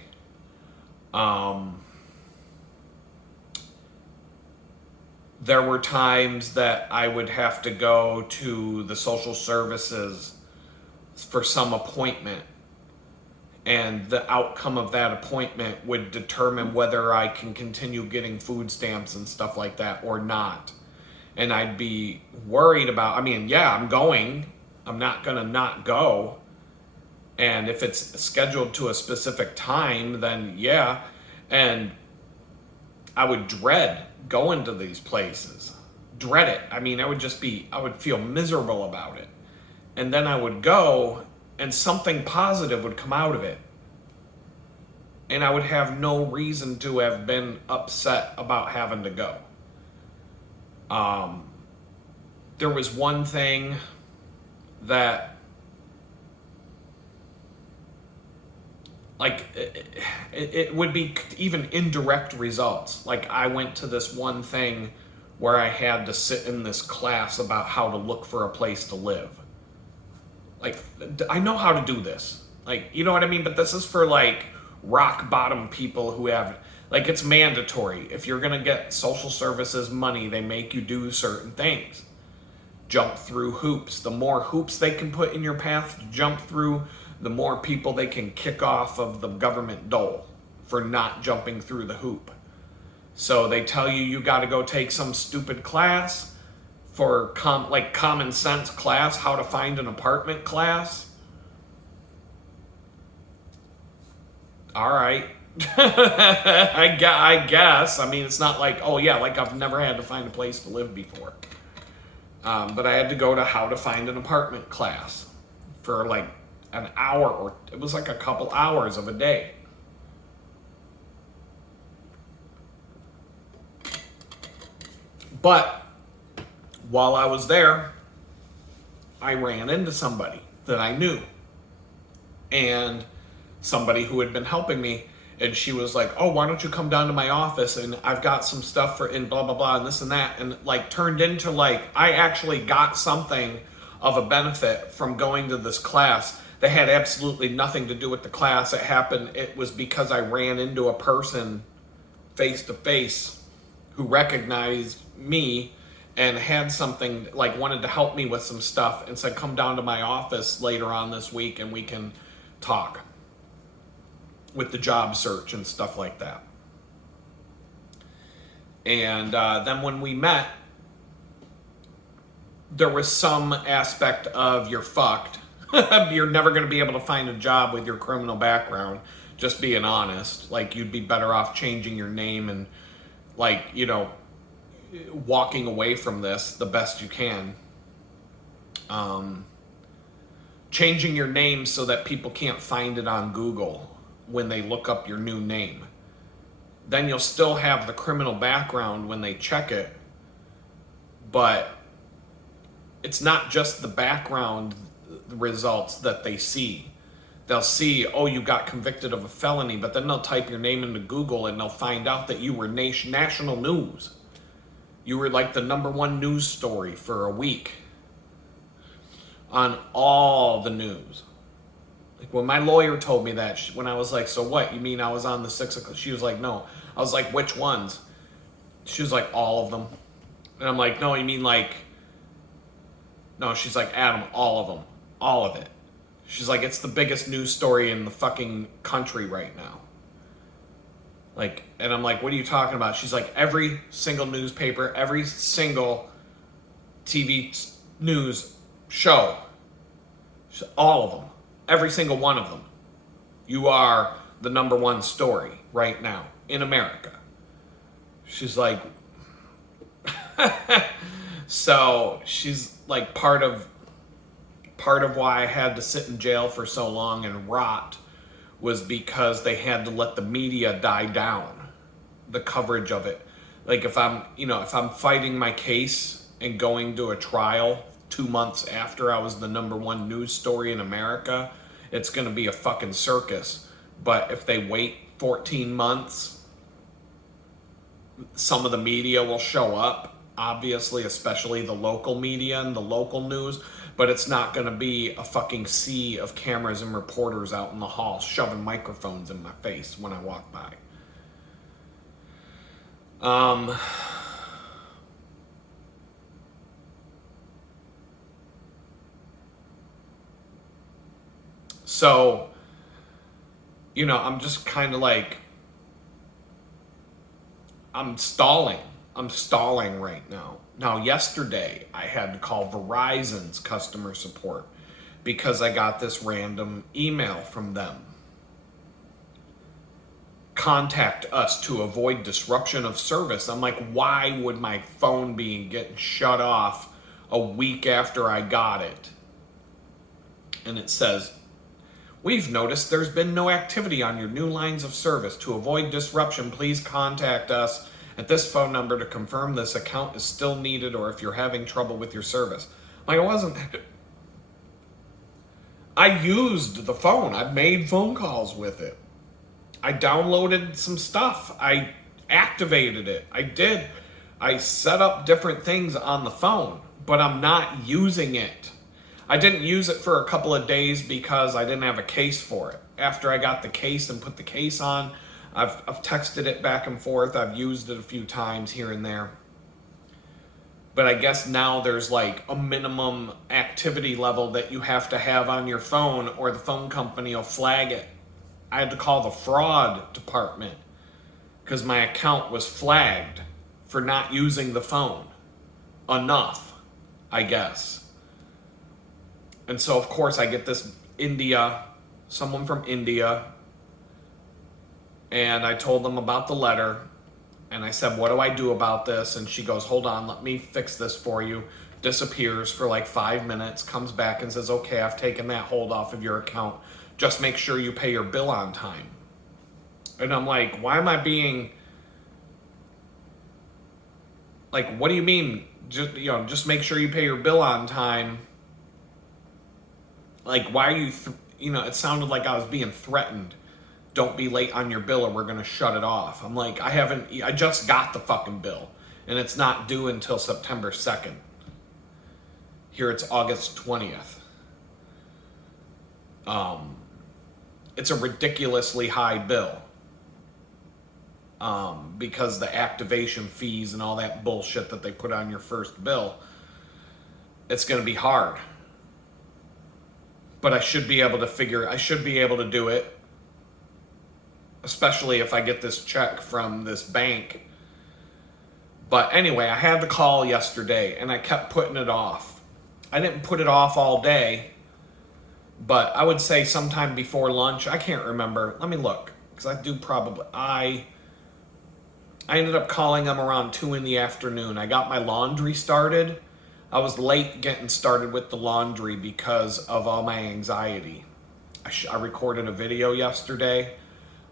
There were times that I would have to go to the social services for some appointment, and the outcome of that appointment would determine whether I can continue getting food stamps and stuff like that or not. And I'd be worried about, I'm going. I'm not going to not go. And if it's scheduled to a specific time, then yeah. And I would dread going to these places. Dread it. I would feel miserable about it. And then I would go and something positive would come out of it. And I would have no reason to have been upset about having to go. There was one thing that it would be even indirect results. I went to this one thing where I had to sit in this class about how to look for a place to live. I know how to do this. You know what I mean? But this is for rock bottom people who have, it's mandatory. If you're going to get social services money, they make you do certain things. Jump through hoops. The more hoops they can put in your path to jump through, the more people they can kick off of the government dole for not jumping through the hoop. So they tell you got to go take some stupid class for common sense class, how to find an apartment class. All right. I guess. It's not I've never had to find a place to live before. But I had to go to how to find an apartment class for an hour, or it was a couple hours of a day. But while I was there, I ran into somebody that I knew, and somebody who had been helping me, and she was like, oh, why don't you come down to my office, and I've got some stuff in blah, blah, blah, and this and that, and turned into I actually got something of a benefit from going to this class that had absolutely nothing to do with the class. It was because I ran into a person face to face who recognized me and had something, wanted to help me with some stuff, and said, come down to my office later on this week and we can talk with the job search and stuff like that. And then when we met, there was some aspect of you're fucked. You're never going to be able to find a job with your criminal background, just being honest. You'd be better off changing your name and walking away from this the best you can. Changing your name so that people can't find it on Google when they look up your new name. Then you'll still have the criminal background when they check it, but it's not just the background results that they see. They'll see, oh, you got convicted of a felony, but then they'll type your name into Google and they'll find out that you were national news. You were the number one news story for a week on all the news. When my lawyer told me that, when I was like, so what, you mean I was on the 6 o'clock? She was like, no. I was like, which ones? She was like, all of them. And I'm like, no, you mean no, she's like, Adam, all of them. All of it. She's like, it's the biggest news story in the fucking country right now. And I'm like, what are you talking about? She's like, every single newspaper, every single TV news show. All of them. Every single one of them. You are the number one story right now in America. She's like, so she's like part of why I had to sit in jail for so long and rot was because they had to let the media die down the coverage of it. Like if I'm fighting my case and going to a trial 2 months after I was the number one news story in America, it's going to be a fucking circus. But if they wait 14 months, some of the media will show up, obviously, especially the local media and the local news, but it's not going to be a fucking sea of cameras and reporters out in the hall shoving microphones in my face when I walk by. So, I'm just kind of like, I'm stalling right now. Now, yesterday, I had to call Verizon's customer support because I got this random email from them. Contact us to avoid disruption of service. I'm like, why would my phone be getting shut off a week after I got it? And it says, we've noticed there's been no activity on your new lines of service. To avoid disruption, please contact us at this phone number to confirm this account is still needed or if you're having trouble with your service. Like, I used the phone. I made phone calls with it. I downloaded some stuff. I activated it. I set up different things on the phone, but I'm not using it. I didn't use it for a couple of days because I didn't have a case for it. After I got the case and put the case on, I've texted it back and forth. I've used it a few times here and there. But I guess now there's like a minimum activity level that you have to have on your phone or the phone company will flag it. I had to call the fraud department because my account was flagged for not using the phone enough, I guess. And so, of course, I get this someone from India, and I told them about the letter, and I said, what do I do about this? And she goes, hold on, let me fix this for you. Disappears for like 5 minutes, comes back and says, okay, I've taken that hold off of your account. Just make sure you pay your bill on time. And I'm like, why am I being... Like, what do you mean? Just make sure you pay your bill on time. Like, why are you... it sounded like I was being threatened. Don't be late on your bill or we're going to shut it off. I'm like, I just got the fucking bill. And it's not due until September 2nd. Here it's August 20th. It's a ridiculously high bill. Because the activation fees and all that bullshit that they put on your first bill, it's going to be hard. But I should be able to do it. Especially if I get this check from this bank. But anyway, I had the call yesterday and I kept putting it off. I didn't put it off all day, but I would say sometime before lunch. I can't remember. Let me look, because I ended up calling them around 2 in the afternoon. I got my laundry started. I was late getting started with the laundry because of all my anxiety. I recorded a video yesterday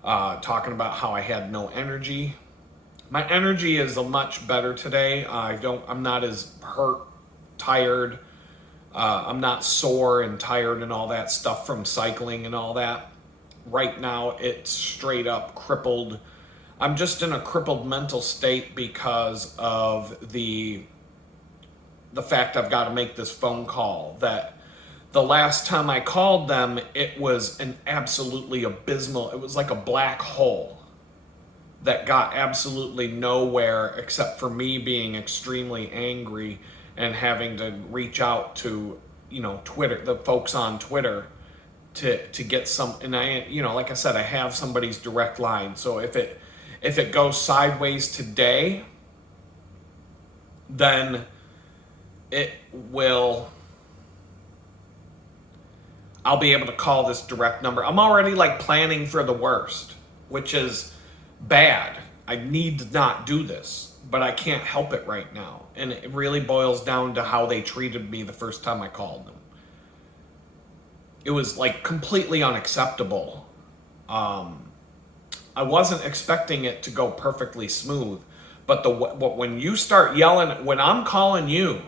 talking about how I had no energy. My energy is much better today. I'm not as hurt, tired. I'm not sore and tired and all that stuff from cycling and all that. Right now, it's straight up crippled. I'm just in a crippled mental state because of the fact I've got to make this phone call. That the last time I called them, it was an absolutely abysmal, it was like a black hole that got absolutely nowhere except for me being extremely angry and having to reach out to, Twitter, the folks on Twitter to get some, and I, like I said, I have somebody's direct line. So if it goes sideways today, then it will, I'll be able to call this direct number. I'm already like planning for the worst, which is bad. I need to not do this, but I can't help it right now. And it really boils down to how they treated me the first time I called them. It was like completely unacceptable. I wasn't expecting it to go perfectly smooth, but when you start yelling, when I'm calling you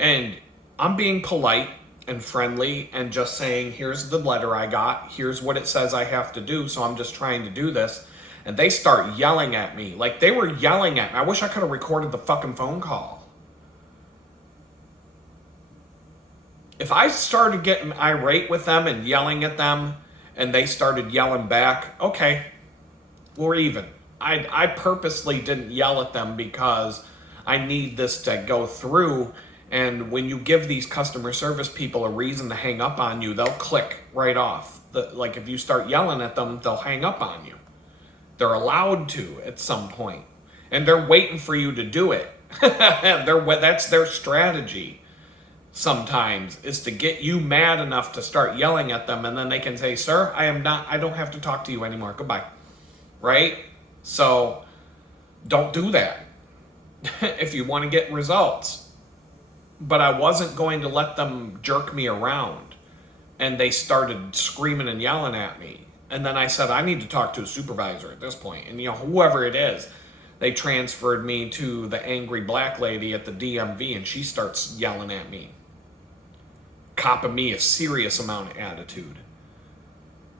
and I'm being polite and friendly and just saying, here's the letter I got, here's what it says I have to do, so I'm just trying to do this, and they start yelling at me, like they were yelling at me. I wish I could have recorded the fucking phone call. If I started getting irate with them and yelling at them, and they started yelling back, okay, we're even. I purposely didn't yell at them because I need this to go through. And when you give these customer service people a reason to hang up on you, they'll click right off. Like if you start yelling at them, they'll hang up on you. They're allowed to at some point. And they're waiting for you to do it. That's their strategy sometimes, is to get you mad enough to start yelling at them, and then they can say, sir, I don't have to talk to you anymore. Goodbye. Right? So don't do that if you want to get results. But I wasn't going to let them jerk me around. And they started screaming and yelling at me. And then I said, I need to talk to a supervisor at this point. And whoever it is, they transferred me to the angry black lady at the DMV, and she starts yelling at me, copping me a serious amount of attitude.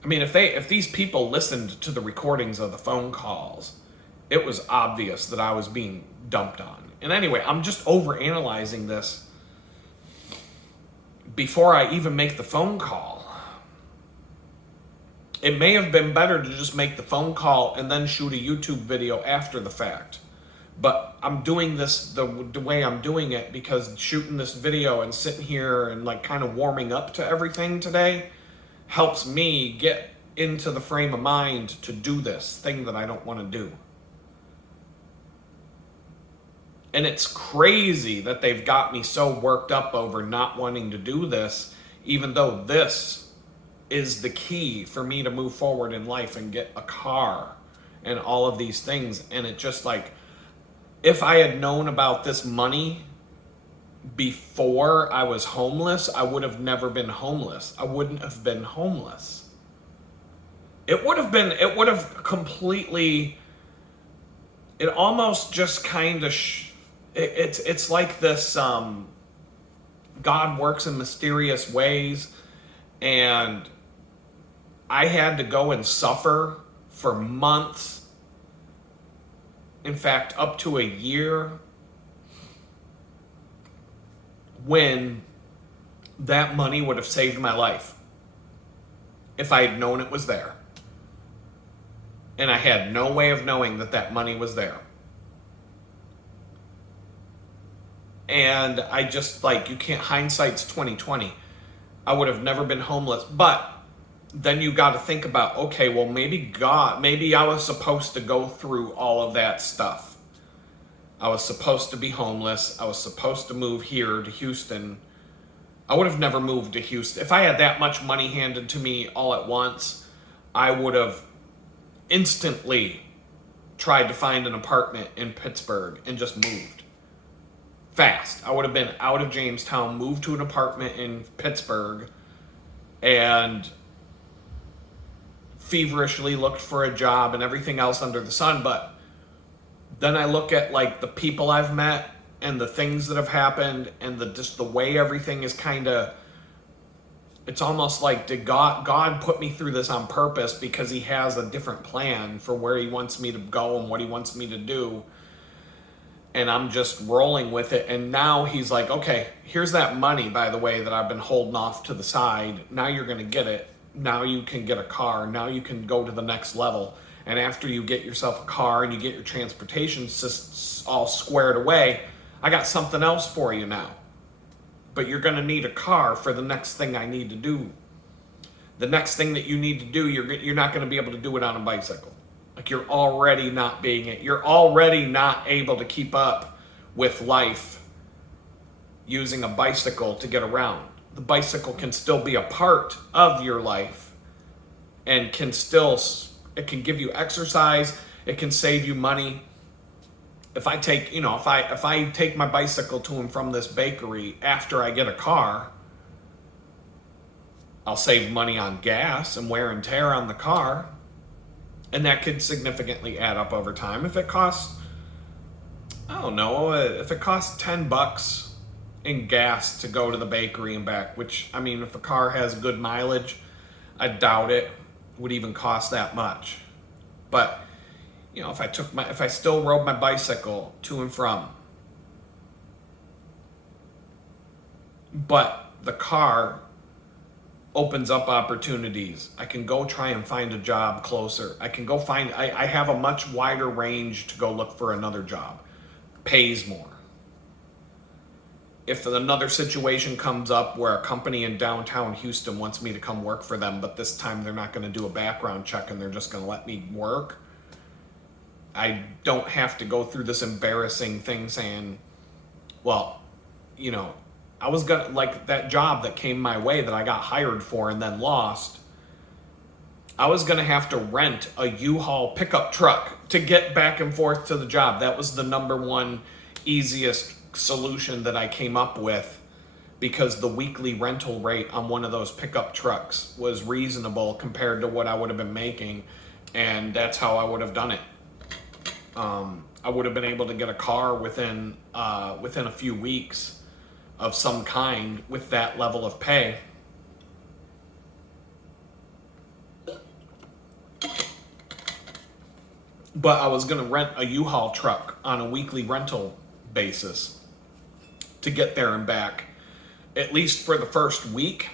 I mean, if these people listened to the recordings of the phone calls, it was obvious that I was being dumped on. And anyway, I'm just overanalyzing this before I even make the phone call. It may have been better to just make the phone call and then shoot a YouTube video after the fact. But I'm doing this the way I'm doing it because shooting this video and sitting here and like kind of warming up to everything today helps me get into the frame of mind to do this thing that I don't want to do. And it's crazy that they've got me so worked up over not wanting to do this, even though this is the key for me to move forward in life and get a car and all of these things. And it just like, if I had known about this money before I was homeless, I would have never been homeless. I wouldn't have been homeless. It would have completely, it almost just kind of, it's like this, God works in mysterious ways, and I had to go and suffer for months, in fact, up to a year, when that money would have saved my life if I had known it was there. And I had no way of knowing that that money was there. And I just, like, you can't, hindsight's 2020. I would have never been homeless. But then you got to think about, okay, well, maybe I was supposed to go through all of that stuff. I was supposed to be homeless. I was supposed to move here to Houston. I would have never moved to Houston. If I had that much money handed to me all at once, I would have instantly tried to find an apartment in Pittsburgh and just moved. Fast. I would have been out of Jamestown, moved to an apartment in Pittsburgh, and feverishly looked for a job and everything else under the sun. But then I look at like the people I've met and the things that have happened and just the way everything is kind of, it's almost like, did God put me through this on purpose because he has a different plan for where he wants me to go and what he wants me to do. And I'm just rolling with it. And now he's like, okay, here's that money, by the way, that I've been holding off to the side. Now you're going to get it. Now you can get a car. Now you can go to the next level. And after you get yourself a car and you get your transportation all squared away, I got something else for you now. But you're going to need a car for the next thing I need to do. The next thing that you need to do, you're not going to be able to do it on a bicycle. Like, you're already not able to keep up with life using a bicycle to get around. The bicycle can still be a part of your life and it can give you exercise, it can save you money. If I take, if I take my bicycle to and from this bakery after I get a car, I'll save money on gas and wear and tear on the car. And that could significantly add up over time. If it costs, I don't know, if it costs $10 in gas to go to the bakery and back, which, I mean, if a car has good mileage, I doubt it would even cost that much. But, if I still rode my bicycle to and from, but the car opens up opportunities. I can go try and find a job closer. I can go I have a much wider range to go look for another job. Pays more. If another situation comes up where a company in downtown Houston wants me to come work for them, but this time they're not going to do a background check and they're just going to let me work, I don't have to go through this embarrassing thing saying, well, I was gonna, like that job that came my way that I got hired for and then lost, I was gonna have to rent a U-Haul pickup truck to get back and forth to the job. That was the number one easiest solution that I came up with, because the weekly rental rate on one of those pickup trucks was reasonable compared to what I would have been making, and that's how I would have done it. I would have been able to get a car within a few weeks of some kind with that level of pay. But I was going to rent a U-Haul truck on a weekly rental basis to get there and back, at least for the first week.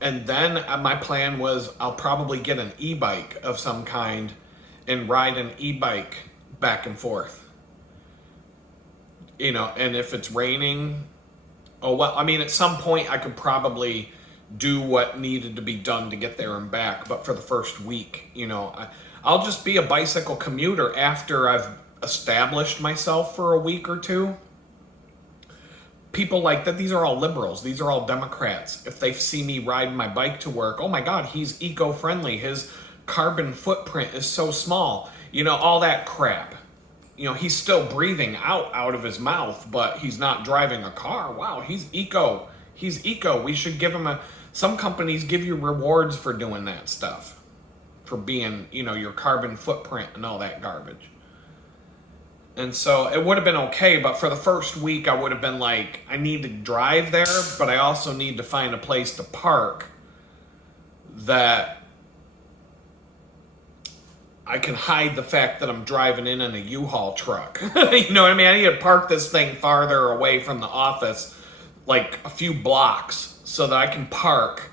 And then my plan was I'll probably get an e-bike of some kind and ride an e-bike back and forth. And if it's raining, at some point I could probably do what needed to be done to get there and back. But for the first week, I'll just be a bicycle commuter after I've established myself for a week or two. People like that, these are all liberals, these are all Democrats. If they see me riding my bike to work, oh my God, he's eco-friendly, his carbon footprint is so small, all that crap. He's still breathing out of his mouth, but he's not driving a car. Wow, he's eco. We should give him some companies give you rewards for doing that stuff, for being, your carbon footprint and all that garbage. And so it would have been okay, but for the first week I would have been like, I need to drive there, but I also need to find a place to park that I can hide the fact that I'm driving in a U-Haul truck. You know what I mean? I need to park this thing farther away from the office, like a few blocks, so that I can park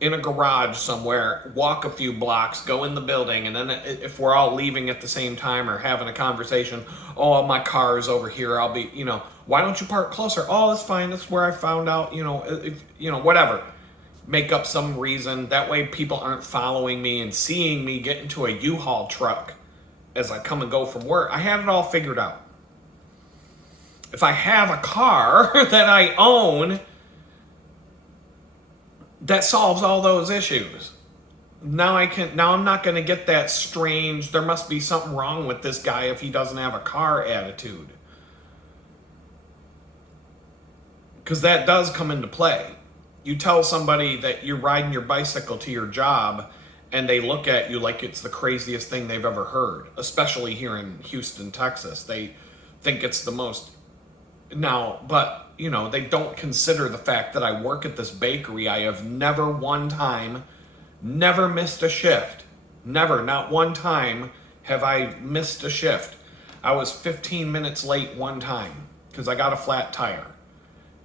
in a garage somewhere, walk a few blocks, go in the building, and then if we're all leaving at the same time or having a conversation, oh, my car is over here, I'll be, why don't you park closer? Oh, that's fine, that's where I found out, whatever. Make up some reason. That way people aren't following me and seeing me get into a U-Haul truck as I come and go from work. I had it all figured out. If I have a car that I own, that solves all those issues. Now I'm not going to get that strange, there must be something wrong with this guy if he doesn't have a car attitude. Because that does come into play. You tell somebody that you're riding your bicycle to your job and they look at you like it's the craziest thing they've ever heard, especially here in Houston, Texas. They think it's the most. Now, but, they don't consider the fact that I work at this bakery. I have never missed a shift. Never, not one time have I missed a shift. I was 15 minutes late one time because I got a flat tire.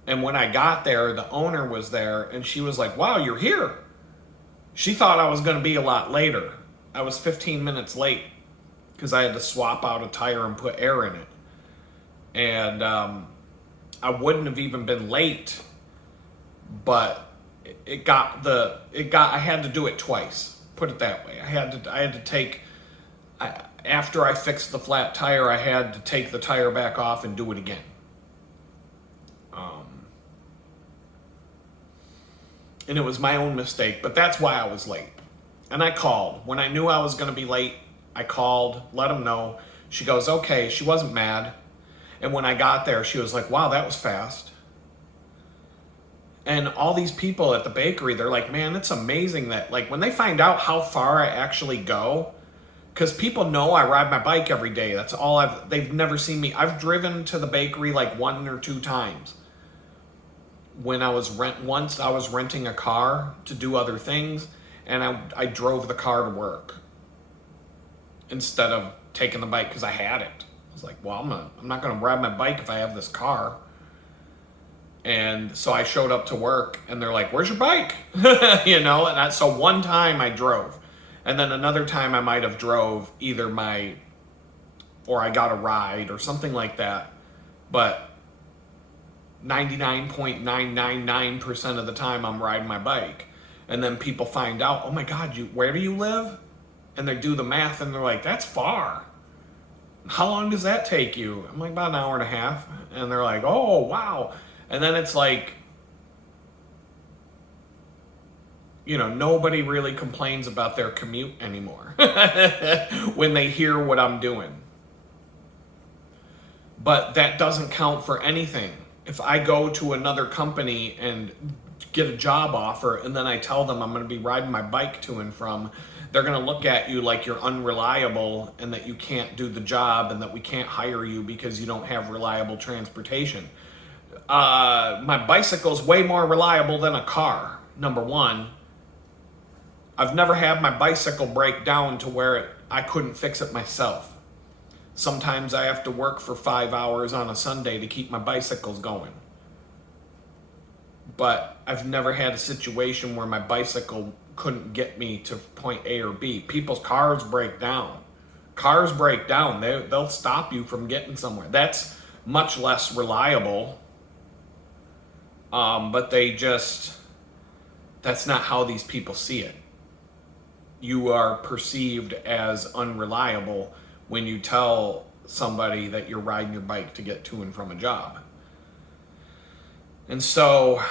And when I got there, the owner was there, and she was like, wow, you're here. She thought I was going to be a lot later. I was 15 minutes late because I had to swap out a tire and put air in it. And I wouldn't have even been late, but I had to do it twice, put it that way. After I fixed the flat tire, I had to take the tire back off and do it again. and it was my own mistake, but that's why I was late. And I called. When I knew I was going to be late, I called, let them know. She goes, okay. She wasn't mad. And when I got there, she was like, wow, that was fast. And all these people at the bakery, they're like, man, it's amazing that, like, when they find out how far I actually go, because people know I ride my bike every day. That's all they've never seen me. I've driven to the bakery like 1 or 2 times. When once I was renting a car to do other things, and I drove the car to work instead of taking the bike because I had it. I was like, well, I'm not going to ride my bike if I have this car. And so I showed up to work, and they're like, where's your bike? And so one time I drove. And then another time I might have drove or I got a ride or something like that. But 99.999% of the time I'm riding my bike. And then people find out, oh my God, where do you live? And they do the math and they're like, that's far. How long does that take you? I'm like, about an hour and a half. And they're like, oh, wow. And then it's like, nobody really complains about their commute anymore when they hear what I'm doing. But that doesn't count for anything. If I go to another company and get a job offer and then I tell them I'm going to be riding my bike to and from, they're going to look at you like you're unreliable and that you can't do the job and that we can't hire you because you don't have reliable transportation. My bicycle's way more reliable than a car, number one. I've never had my bicycle break down to where I couldn't fix it myself. Sometimes I have to work for 5 hours on a Sunday to keep my bicycles going. But I've never had a situation where my bicycle couldn't get me to point A or B. People's cars break down. Cars break down. They'll stop you from getting somewhere. That's much less reliable. But that's not how these people see it. You are perceived as unreliable when you tell somebody that you're riding your bike to get to and from a job. And so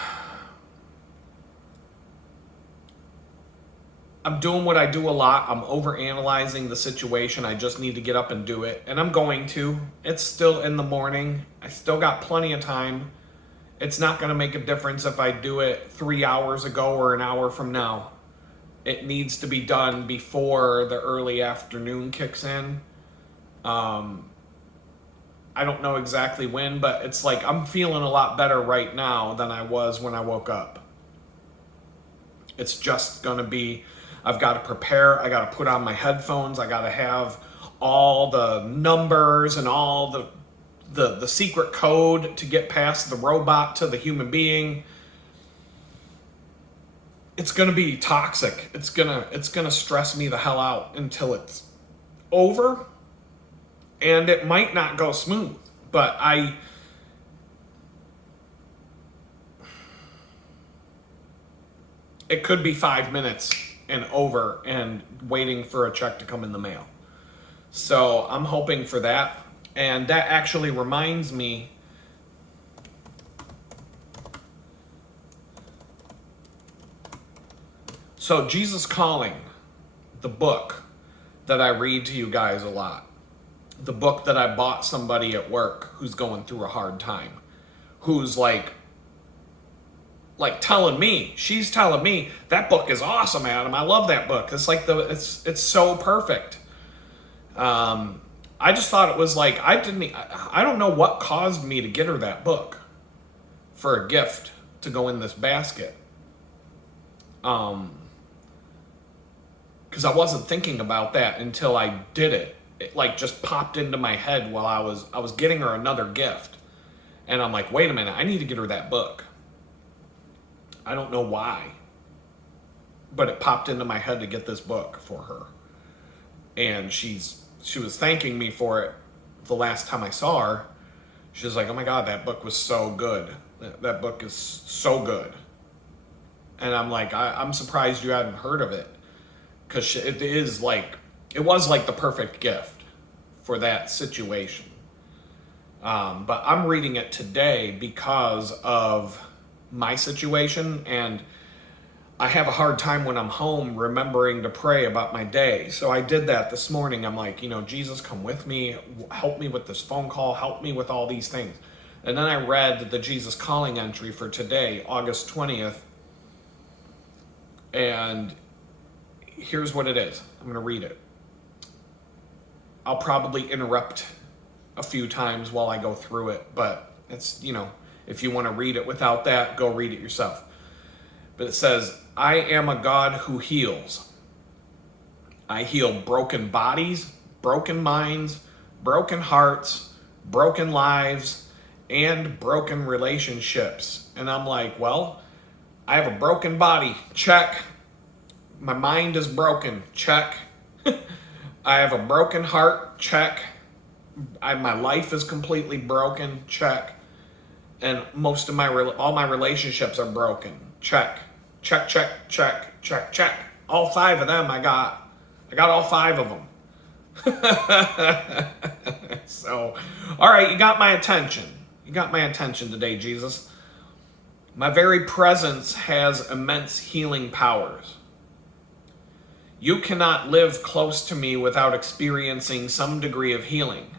I'm doing what I do a lot. I'm overanalyzing the situation. I just need to get up and do it. And I'm going to. It's still in the morning. I still got plenty of time. It's not going to make a difference if I do it 3 hours ago or an hour from now. It needs to be done before the early afternoon kicks in. I don't know exactly when, but it's like I'm feeling a lot better right now than I was when I woke up. It's just going to be, I've got to prepare. I got to put on my headphones. I got to have all the numbers and all the secret code to get past the robot to the human being. It's going to be toxic. It's going to stress me the hell out until it's over. And it might not go smooth, but it could be 5 minutes and over and waiting for a check to come in the mail. So I'm hoping for that. And that actually reminds me, so Jesus Calling, the book that I read to you guys a lot, the book that I bought somebody at work who's going through a hard time, who's like telling me, she's telling me, that book is awesome, Adam. I love that book. It's like it's so perfect. I just thought it was like, I don't know what caused me to get her that book for a gift to go in this basket. Because I wasn't thinking about that until I did it. It like just popped into my head while I was getting her another gift. And I'm like, wait a minute, I need to get her that book. I don't know why, but it popped into my head to get this book for her. And she was thanking me for it the last time I saw her. She was like, oh my God, that book was so good. That book is so good. And I'm like, I'm surprised you hadn't heard of it. Because it was like the perfect gift for that situation. But I'm reading it today because of my situation, and I have a hard time when I'm home remembering to pray about my day. So I did that this morning. I'm like, Jesus, come with me. Help me with this phone call. Help me with all these things. And then I read the Jesus Calling entry for today, August 20th. And here's what it is. I'm going to read it. I'll probably interrupt a few times while I go through it. But it's, if you want to read it without that, go read it yourself. But it says, I am a God who heals. I heal broken bodies, broken minds, broken hearts, broken lives, and broken relationships. And I'm like, well, I have a broken body. Check. My mind is broken. Check. I have a broken heart. Check. My life is completely broken. Check. And most of all my relationships are broken. Check. Check, check, check, check, check. All 5 of them I got. I got all 5 of them. So, all right, you got my attention. You got my attention today, Jesus. My very presence has immense healing powers. You cannot live close to me without experiencing some degree of healing.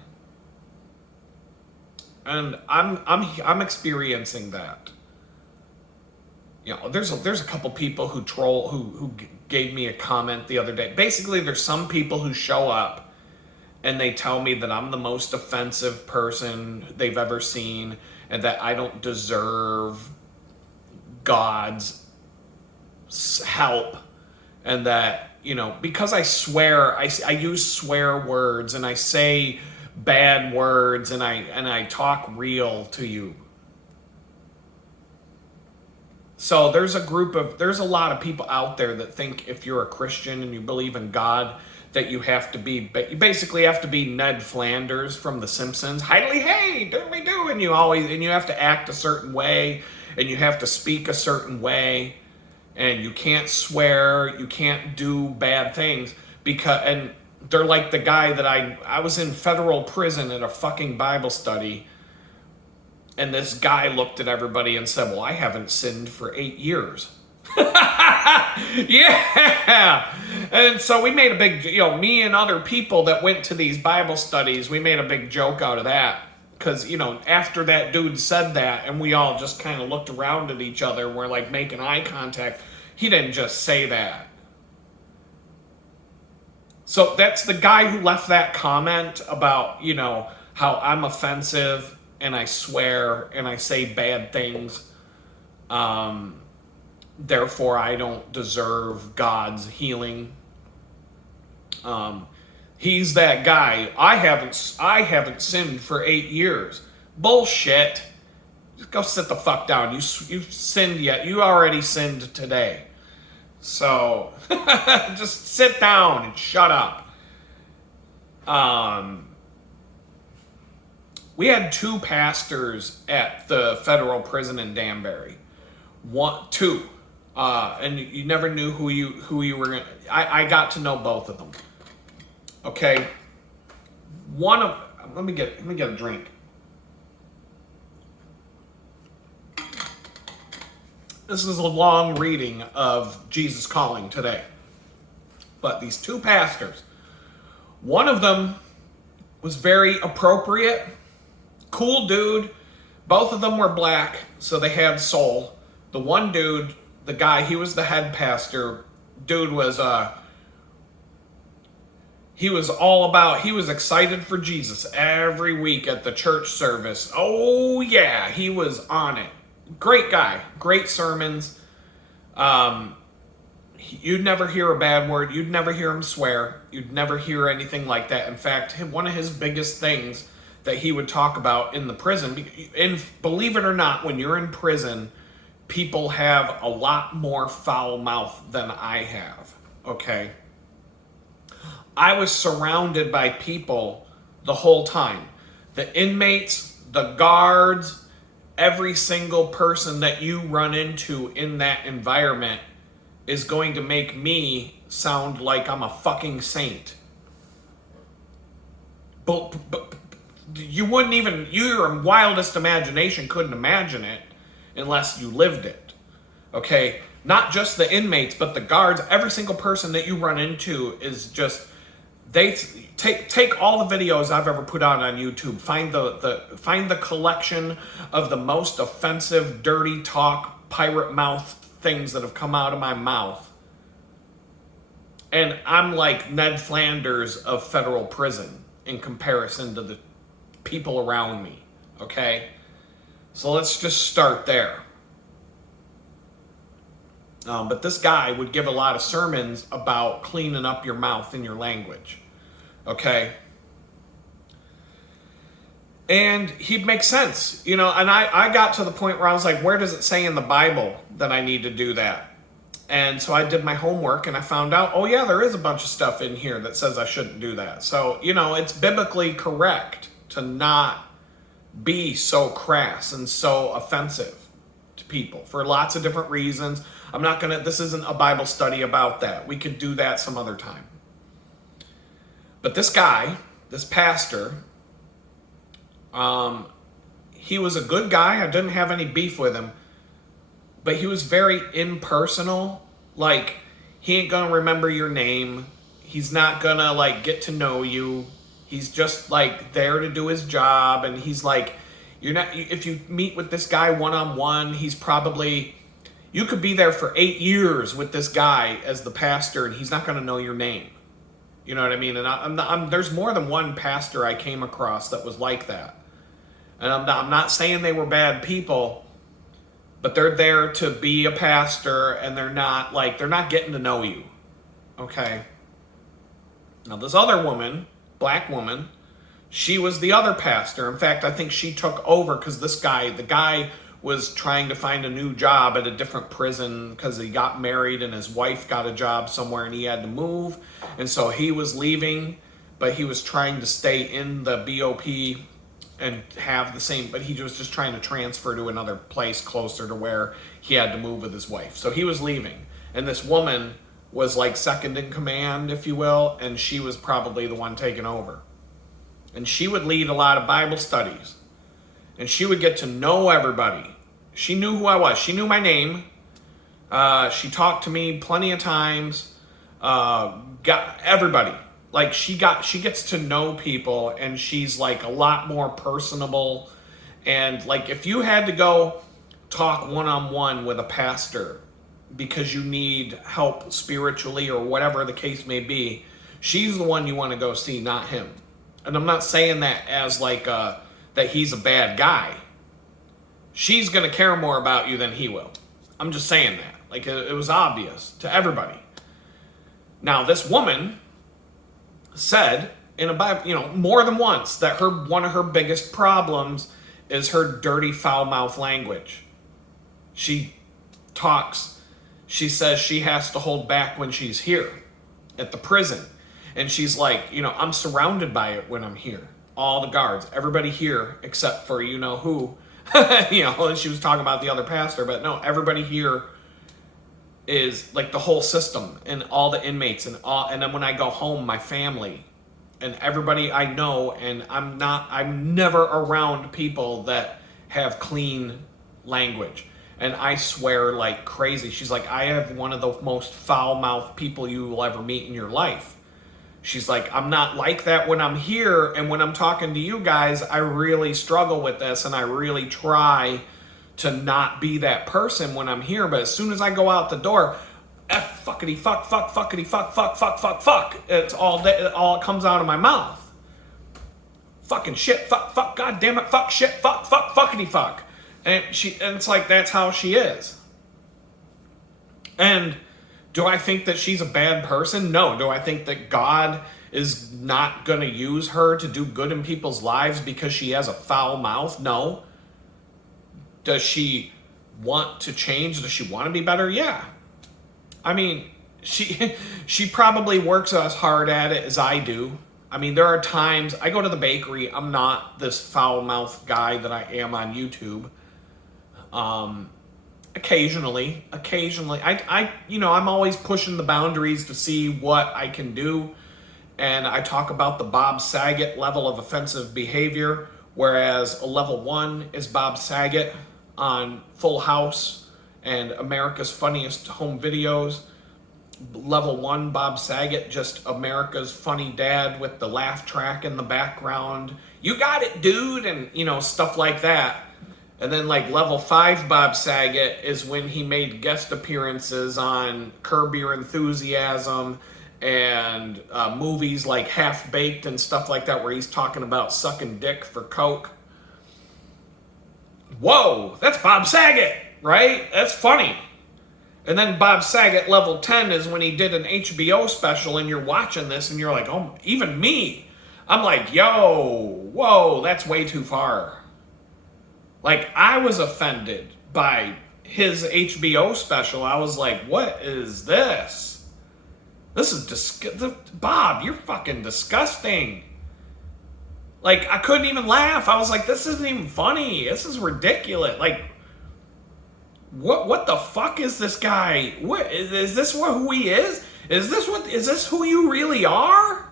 And I'm experiencing that. There's a couple people who gave me a comment the other day. Basically, there's some people who show up and they tell me that I'm the most offensive person they've ever seen and that I don't deserve God's help, and that, because I swear, I use swear words and I say bad words and I talk real to you. So there's a lot of people out there that think if you're a Christian and you believe in God, that you basically have to be Ned Flanders from The Simpsons. Hey, do-me-do, and you have to act a certain way, and you have to speak a certain way, and you can't swear, you can't do bad things, and they're like the guy that I was in federal prison at a fucking Bible study. And this guy looked at everybody and said, well, I haven't sinned for 8 years. Yeah. And so we made a big, me and other people that went to these Bible studies, we made a big joke out of that. Because, after that dude said that and we all just kind of looked around at each other, we're like making eye contact. He didn't just say that. So that's the guy who left that comment about, how I'm offensive and I swear and I say bad things. Therefore, I don't deserve God's healing. He's that guy. I haven't sinned for 8 years. Bullshit. Just go sit the fuck down. You've sinned yet. You already sinned today. So just sit down and shut up. We had 2 pastors at the federal prison in Danbury. 2. And you never knew who you were going to... I got to know both of them. Okay? Let me get a drink. This is a long reading of Jesus Calling today. But these 2 pastors, one of them was very appropriate, cool dude. Both of them were black, so they had soul. The one dude, the guy, he was the head pastor. Dude was he was excited for Jesus every week at the church service. Oh yeah, he was on it. Great guy, great sermons. You'd never hear a bad word. You'd never hear him swear. You'd never hear anything like that. In fact, one of his biggest things that he would talk about in the prison, and believe it or not, when you're in prison, people have a lot more foul mouth than I have, okay? I was surrounded by people the whole time. The inmates, the guards, every single person that you run into in that environment is going to make me sound like I'm a fucking saint. But you wouldn't even, your wildest imagination couldn't imagine it unless you lived it. Okay? Not just the inmates, but the guards. Every single person that you run into is just, they take all the videos I've ever put out on YouTube. Find the collection of the most offensive, dirty talk, pirate mouth things that have come out of my mouth. And I'm like Ned Flanders of federal prison in comparison to the people around me, okay? So let's just start there. But this guy would give a lot of sermons about cleaning up your mouth and your language, okay? And he'd make sense, and I got to the point where I was like, where does it say in the Bible that I need to do that? And so I did my homework and I found out, oh yeah, there is a bunch of stuff in here that says I shouldn't do that. So, it's biblically correct to not be so crass and so offensive to people for lots of different reasons. This isn't a Bible study about that. We could do that some other time. But this guy, this pastor, he was a good guy. I didn't have any beef with him. But he was very impersonal. Like, he ain't gonna remember your name. He's not gonna, get to know you. He's just, there to do his job. And he's like, if you meet with this guy one-on-one, he's probably, you could be there for 8 years with this guy as the pastor, and he's not gonna know your name. You know what I mean? And there's more than one pastor I came across that was like that. And I'm not saying they were bad people, but they're there to be a pastor, and they're not getting to know you, okay? Now, this other woman, black woman, she was the other pastor. In fact, I think she took over because the guy was trying to find a new job at a different prison because he got married and his wife got a job somewhere and he had to move. And so he was leaving, but he was trying to stay in the BOP and have the same, but he was just trying to transfer to another place closer to where he had to move with his wife. So he was leaving. And this woman was second in command, if you will, and she was probably the one taking over. And she would lead a lot of Bible studies. And she would get to know everybody. She knew who I was. She knew my name. She talked to me plenty of times. Got everybody. She gets to know people, and she's a lot more personable. And if you had to go talk one-on-one with a pastor because you need help spiritually or whatever the case may be, she's the one you want to go see, not him. And I'm not saying that as that he's a bad guy. She's going to care more about you than he will. I'm just saying that. It was obvious to everybody. Now, this woman said in a Bible, more than once, that one of her biggest problems is her dirty, foul-mouthed language. She says she has to hold back when she's here at the prison. And she's like, I'm surrounded by it when I'm here. All the guards, everybody here except for who, and she was talking about the other pastor, but no, everybody here is the whole system and all the inmates and then when I go home, my family and everybody I know, and I'm never around people that have clean language. And I swear like crazy. She's like, I have one of the most foul-mouthed people you will ever meet in your life. She's like, I'm not like that when I'm here, and when I'm talking to you guys, I really struggle with this, and I really try to not be that person when I'm here, but as soon as I go out the door, F fuckity fuck, fuck, fuckity fuck, fuck, fuck, fuck, fuck. It's all it comes out of my mouth. Fucking shit, fuck, fuck, god damn it, fuck, shit, fuck, fuck, fuckity fuck. And it's like, that's how she is. And do I think that she's a bad person? No. Do I think that God is not going to use her to do good in people's lives because she has a foul mouth? No. Does she want to change? Does she want to be better? Yeah. I mean, she probably works as hard at it as I do. I mean, there are times I go to the bakery. I'm not this foul-mouthed guy that I am on YouTube. Occasionally, I'm always pushing the boundaries to see what I can do. And I talk about the Bob Saget level of offensive behavior, whereas a level 1 is Bob Saget on Full House and America's Funniest Home Videos. Level 1, Bob Saget, just America's funny dad with the laugh track in the background. You got it, dude, and stuff like that. And then like level 5 Bob Saget is when he made guest appearances on Curb Your Enthusiasm and movies like Half Baked and stuff like that, where he's talking about sucking dick for coke. Whoa, that's Bob Saget, right? That's funny. And then Bob Saget level 10 is when he did an HBO special, and you're watching this and you're like, oh, even me. I'm like, yo, whoa, that's way too far. Like, I was offended by his HBO special. I was like, what is this? This is Bob, you're fucking disgusting. Like, I couldn't even laugh. I was like, this isn't even funny. This is ridiculous. Like, what the fuck is this guy? What is this? Who he is? Is this who you really are?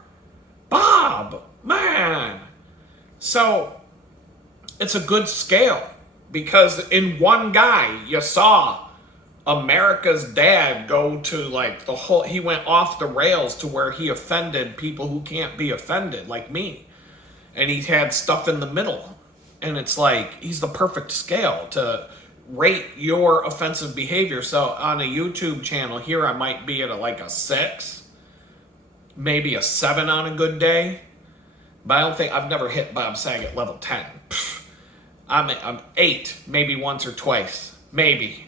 Bob, man. So it's a good scale, because in one guy you saw America's dad go to like he went off the rails to where he offended people who can't be offended, like me. And he had stuff in the middle. And it's like, he's the perfect scale to rate your offensive behavior. So on a YouTube channel here, I might be at a 6, maybe a 7 on a good day. But I don't think, I've never hit Bob Saget level 10. I'm 8, maybe once or twice. Maybe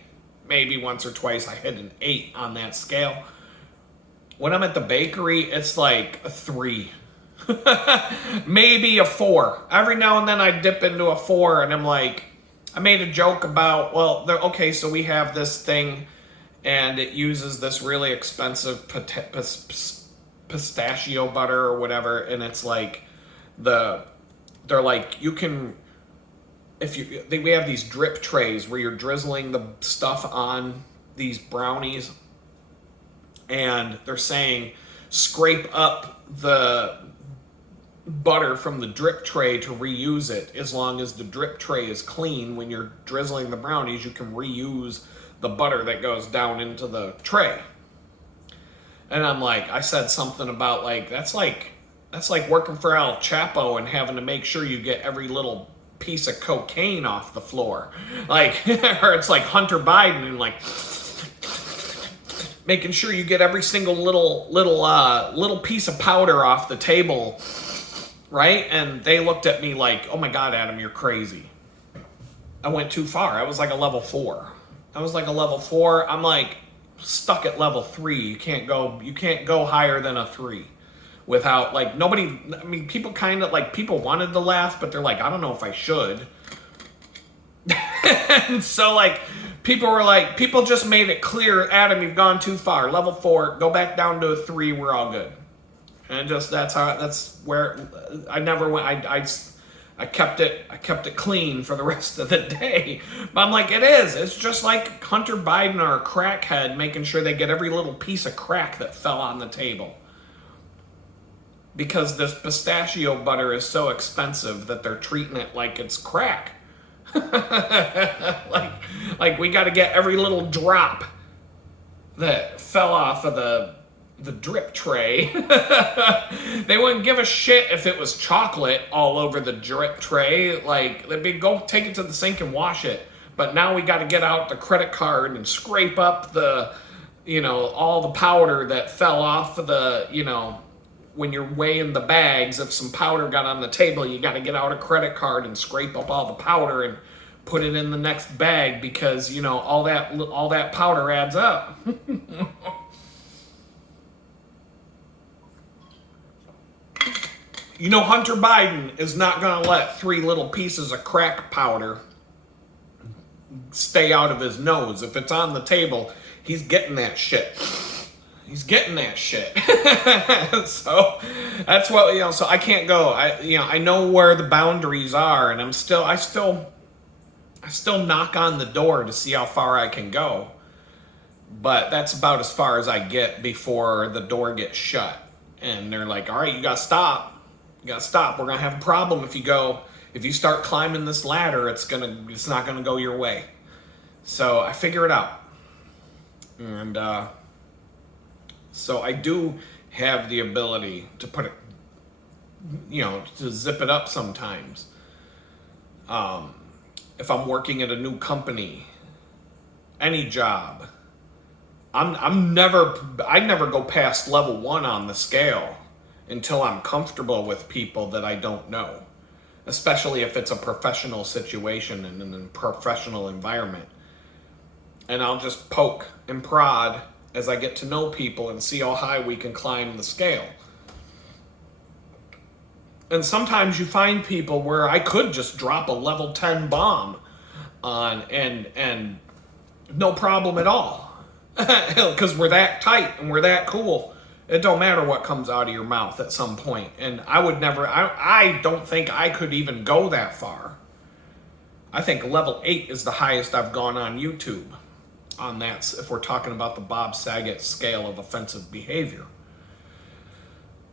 once or twice I hit an 8 on that scale. When I'm at the bakery, it's like a 3. Maybe a 4. Every now and then I dip into a 4, and I'm like, I made a joke about, okay, so we have this thing, and it uses this really expensive pistachio butter or whatever, and it's like they're like, you can, we have these drip trays where you're drizzling the stuff on these brownies, and they're saying scrape up the butter from the drip tray to reuse it. As long as the drip tray is clean, when you're drizzling the brownies, you can reuse the butter that goes down into the tray. And I'm like, I said something about that's like working for El Chapo and having to make sure you get every little piece of cocaine off the floor. Like, or it's like Hunter Biden and like making sure you get every single little piece of powder off the table. Right? And they looked at me like, oh my God, Adam, you're crazy. I went too far. I was like a level 4. I'm like stuck at level 3. You can't go higher than a 3 without people kind of people wanted to laugh, but they're like, I don't know if I should. And so people just made it clear, Adam, you've gone too far. Level 4, go back down to a 3, we're all good. And that's where I never went. I kept it clean for the rest of the day. But I'm like, it's just like Hunter Biden or a crackhead making sure they get every little piece of crack that fell on the table. Because this pistachio butter is so expensive that they're treating it like it's crack. like we got to get every little drop that fell off of the drip tray. They wouldn't give a shit if it was chocolate all over the drip tray. Like, they'd be, go take it to the sink and wash it. But now we got to get out the credit card and scrape up the, all the powder that fell off of the, when you're weighing the bags, if some powder got on the table, you got to get out a credit card and scrape up all the powder and put it in the next bag, because, all that powder adds up. Hunter Biden is not going to let 3 little pieces of crack powder stay out of his nose. If it's on the table, he's getting that shit. So that's what, so I can't go. I know where the boundaries are, and I still knock on the door to see how far I can go. But that's about as far as I get before the door gets shut. And they're like, all right, you got to stop. We're going to have a problem if you start climbing this ladder, it's not going to go your way. So I figure it out. And so I do have the ability to put it, to zip it up sometimes. If I'm working at a new company, any job, I never go past level 1 on the scale until I'm comfortable with people that I don't know, especially if it's a professional situation and in a professional environment. And I'll just poke and prod as I get to know people and see how high we can climb the scale. And sometimes you find people where I could just drop a level 10 bomb on and no problem at all. Because we're that tight and we're that cool. It don't matter what comes out of your mouth at some point. And I don't think I could even go that far. I think level 8 is the highest I've gone on YouTube. On that, if we're talking about the Bob Saget scale of offensive behavior.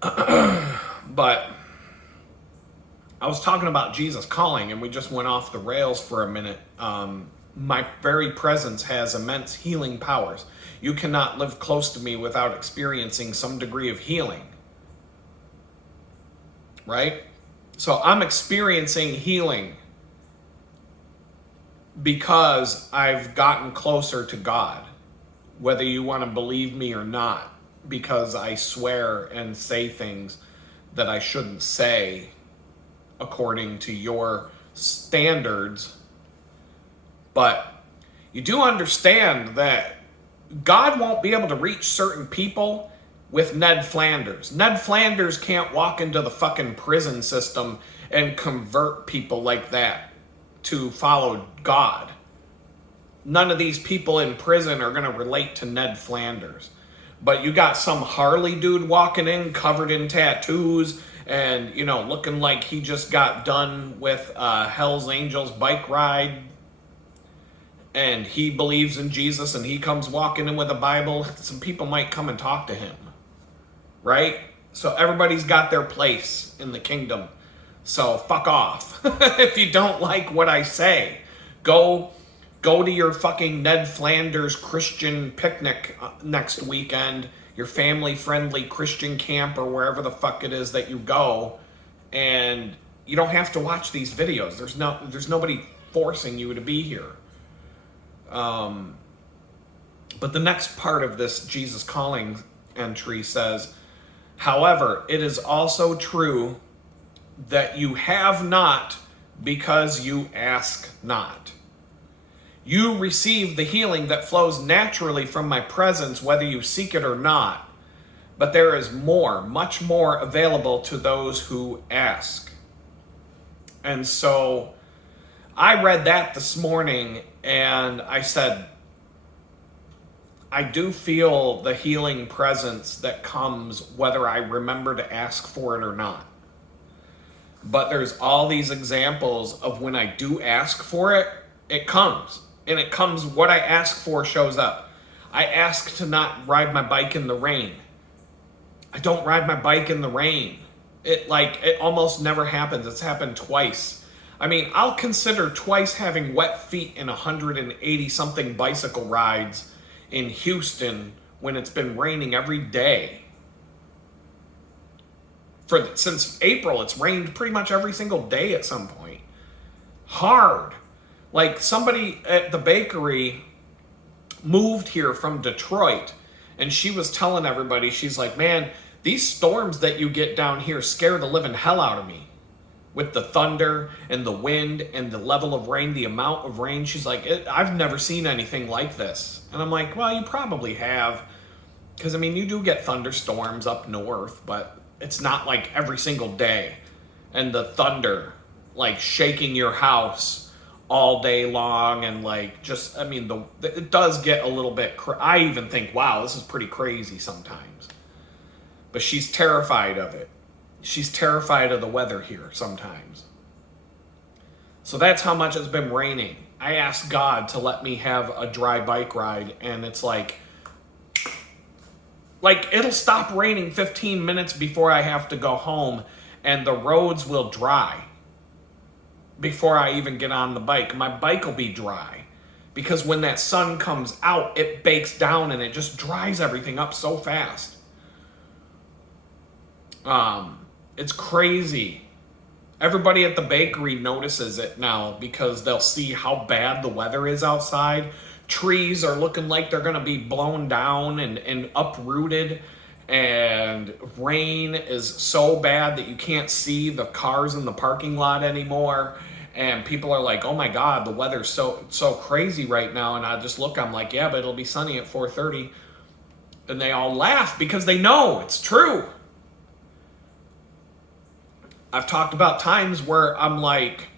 But I was talking about Jesus calling, and we just went off the rails for a minute. My very presence has immense healing powers. You cannot live close to me without experiencing some degree of healing. Right? So I'm experiencing healing because I've gotten closer to God, whether you want to believe me or not, because I swear and say things that I shouldn't say according to your standards. But you do understand that God won't be able to reach certain people with Ned Flanders. Ned Flanders can't walk into the fucking prison system and convert people like that to follow God. None of these people in prison are going to relate to Ned Flanders. But you got some Harley dude walking in covered in tattoos and, looking like he just got done with Hell's Angels bike ride. And he believes in Jesus and he comes walking in with a Bible. Some people might come and talk to him. Right? So everybody's got their place in the kingdom. So fuck off. If you don't like what I say, go to your fucking Ned Flanders Christian picnic next weekend, your family-friendly Christian camp or wherever the fuck it is that you go, and you don't have to watch these videos. There's nobody forcing you to be here. But the next part of this Jesus calling entry says, however, it is also true that you have not because you ask not. You receive the healing that flows naturally from my presence, whether you seek it or not. But there is more, much more available to those who ask. And so I read that this morning and I said, I do feel the healing presence that comes whether I remember to ask for it or not. But there's all these examples of when I do ask for it, it comes. And it comes, what I ask for shows up. I ask to not ride my bike in the rain. I don't ride my bike in the rain. It almost never happens. It's happened twice. I mean, I'll consider twice having wet feet in 180 something bicycle rides in Houston when it's been raining every day. Since April, it's rained pretty much every single day at some point. Hard. Like somebody at the bakery moved here from Detroit and she was telling everybody, she's like, man, these storms that you get down here scare the living hell out of me. With the thunder and the wind and the level of rain, the amount of rain. She's like, I've never seen anything like this. And I'm like, well, you probably have. Because, I mean, you do get thunderstorms up north, but it's not like every single day. And the thunder, like shaking your house all day long. And like, just, I mean, it does get a little bit, I even think, wow, this is pretty crazy sometimes. But she's terrified of it. She's terrified of the weather here sometimes. So that's how much it's been raining. I asked God to let me have a dry bike ride, and it's like it'll stop raining 15 minutes before I have to go home, and the roads will dry before I even get on the bike. My bike will be dry because when that sun comes out, it bakes down and it just dries everything up so fast. It's crazy. Everybody at the bakery notices it now because they'll see how bad the weather is outside. Trees are looking like they're going to be blown down and uprooted. And rain is so bad that you can't see the cars in the parking lot anymore. And people are like, oh my God, the weather's so crazy right now. And I just look, I'm like, yeah, but it'll be sunny at 4:30. And they all laugh because they know it's true. I've talked about times where I'm like,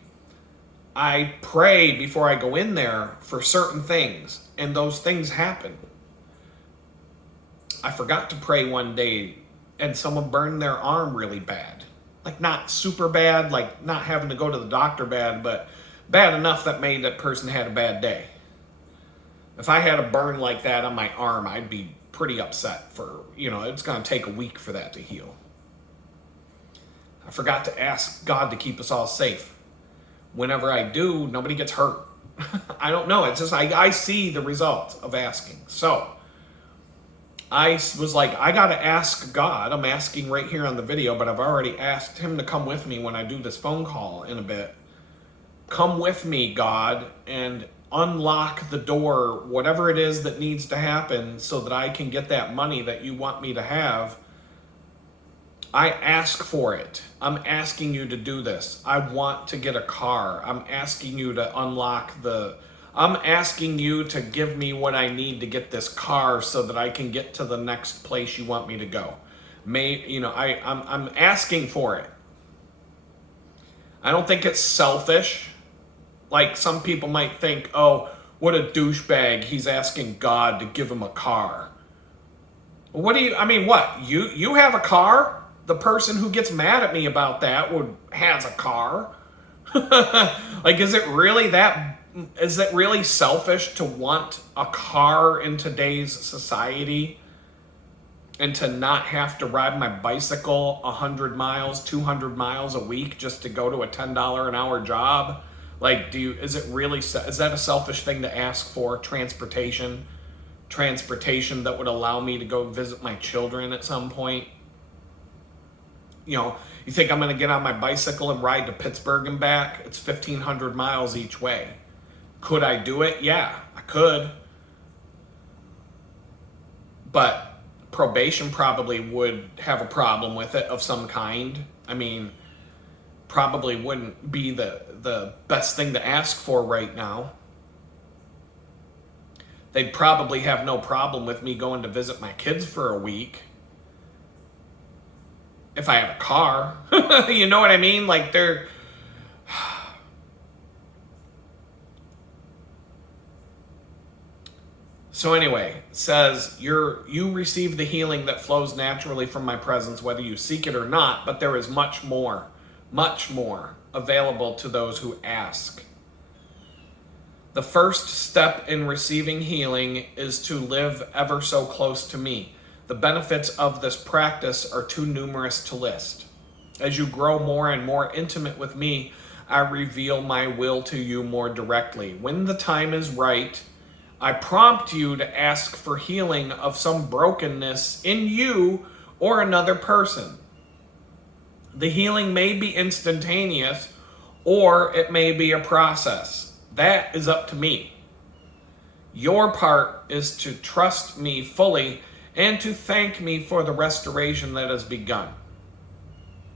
I pray before I go in there for certain things, and those things happen. I forgot to pray one day, and someone burned their arm really bad. Like, not super bad, like not having to go to the doctor bad, but bad enough that made that person had a bad day. If I had a burn like that on my arm, I'd be pretty upset for, it's going to take a week for that to heal. I forgot to ask God to keep us all safe. Whenever I do, nobody gets hurt. I don't know. It's just I see the result of asking. So I was like, I got to ask God. I'm asking right here on the video, but I've already asked him to come with me when I do this phone call in a bit. Come with me, God, and unlock the door, whatever it is that needs to happen so that I can get that money that you want me to have. I ask for it. I'm asking you to do this. I want to get a car. I'm asking you to I'm asking you to give me what I need to get this car so that I can get to the next place you want me to go. I'm asking for it. I don't think it's selfish. Like some people might think, oh, what a douchebag. He's asking God to give him a car. What? You have a car? The person who gets mad at me about that has a car. Like, is it really selfish to want a car in today's society and to not have to ride my bicycle 100 miles, 200 miles a week just to go to a $10 an hour job? Like, is that a selfish thing to ask for? Transportation that would allow me to go visit my children at some point? You think I'm going to get on my bicycle and ride to Pittsburgh and back? It's 1,500 miles each way. Could I do it? Yeah, I could. But probation probably would have a problem with it of some kind. Probably wouldn't be the best thing to ask for right now. They'd probably have no problem with me going to visit my kids for a week. If I had a car, you know what I mean? Like So anyway, it says, you receive the healing that flows naturally from my presence, whether you seek it or not, but there is much more available to those who ask. The first step in receiving healing is to live ever so close to me. The benefits of this practice are too numerous to list. As you grow more and more intimate with me, I reveal my will to you more directly. When the time is right, I prompt you to ask for healing of some brokenness in you or another person. The healing may be instantaneous, or it may be a process. That is up to me. Your part is to trust me fully and to thank me for the restoration that has begun.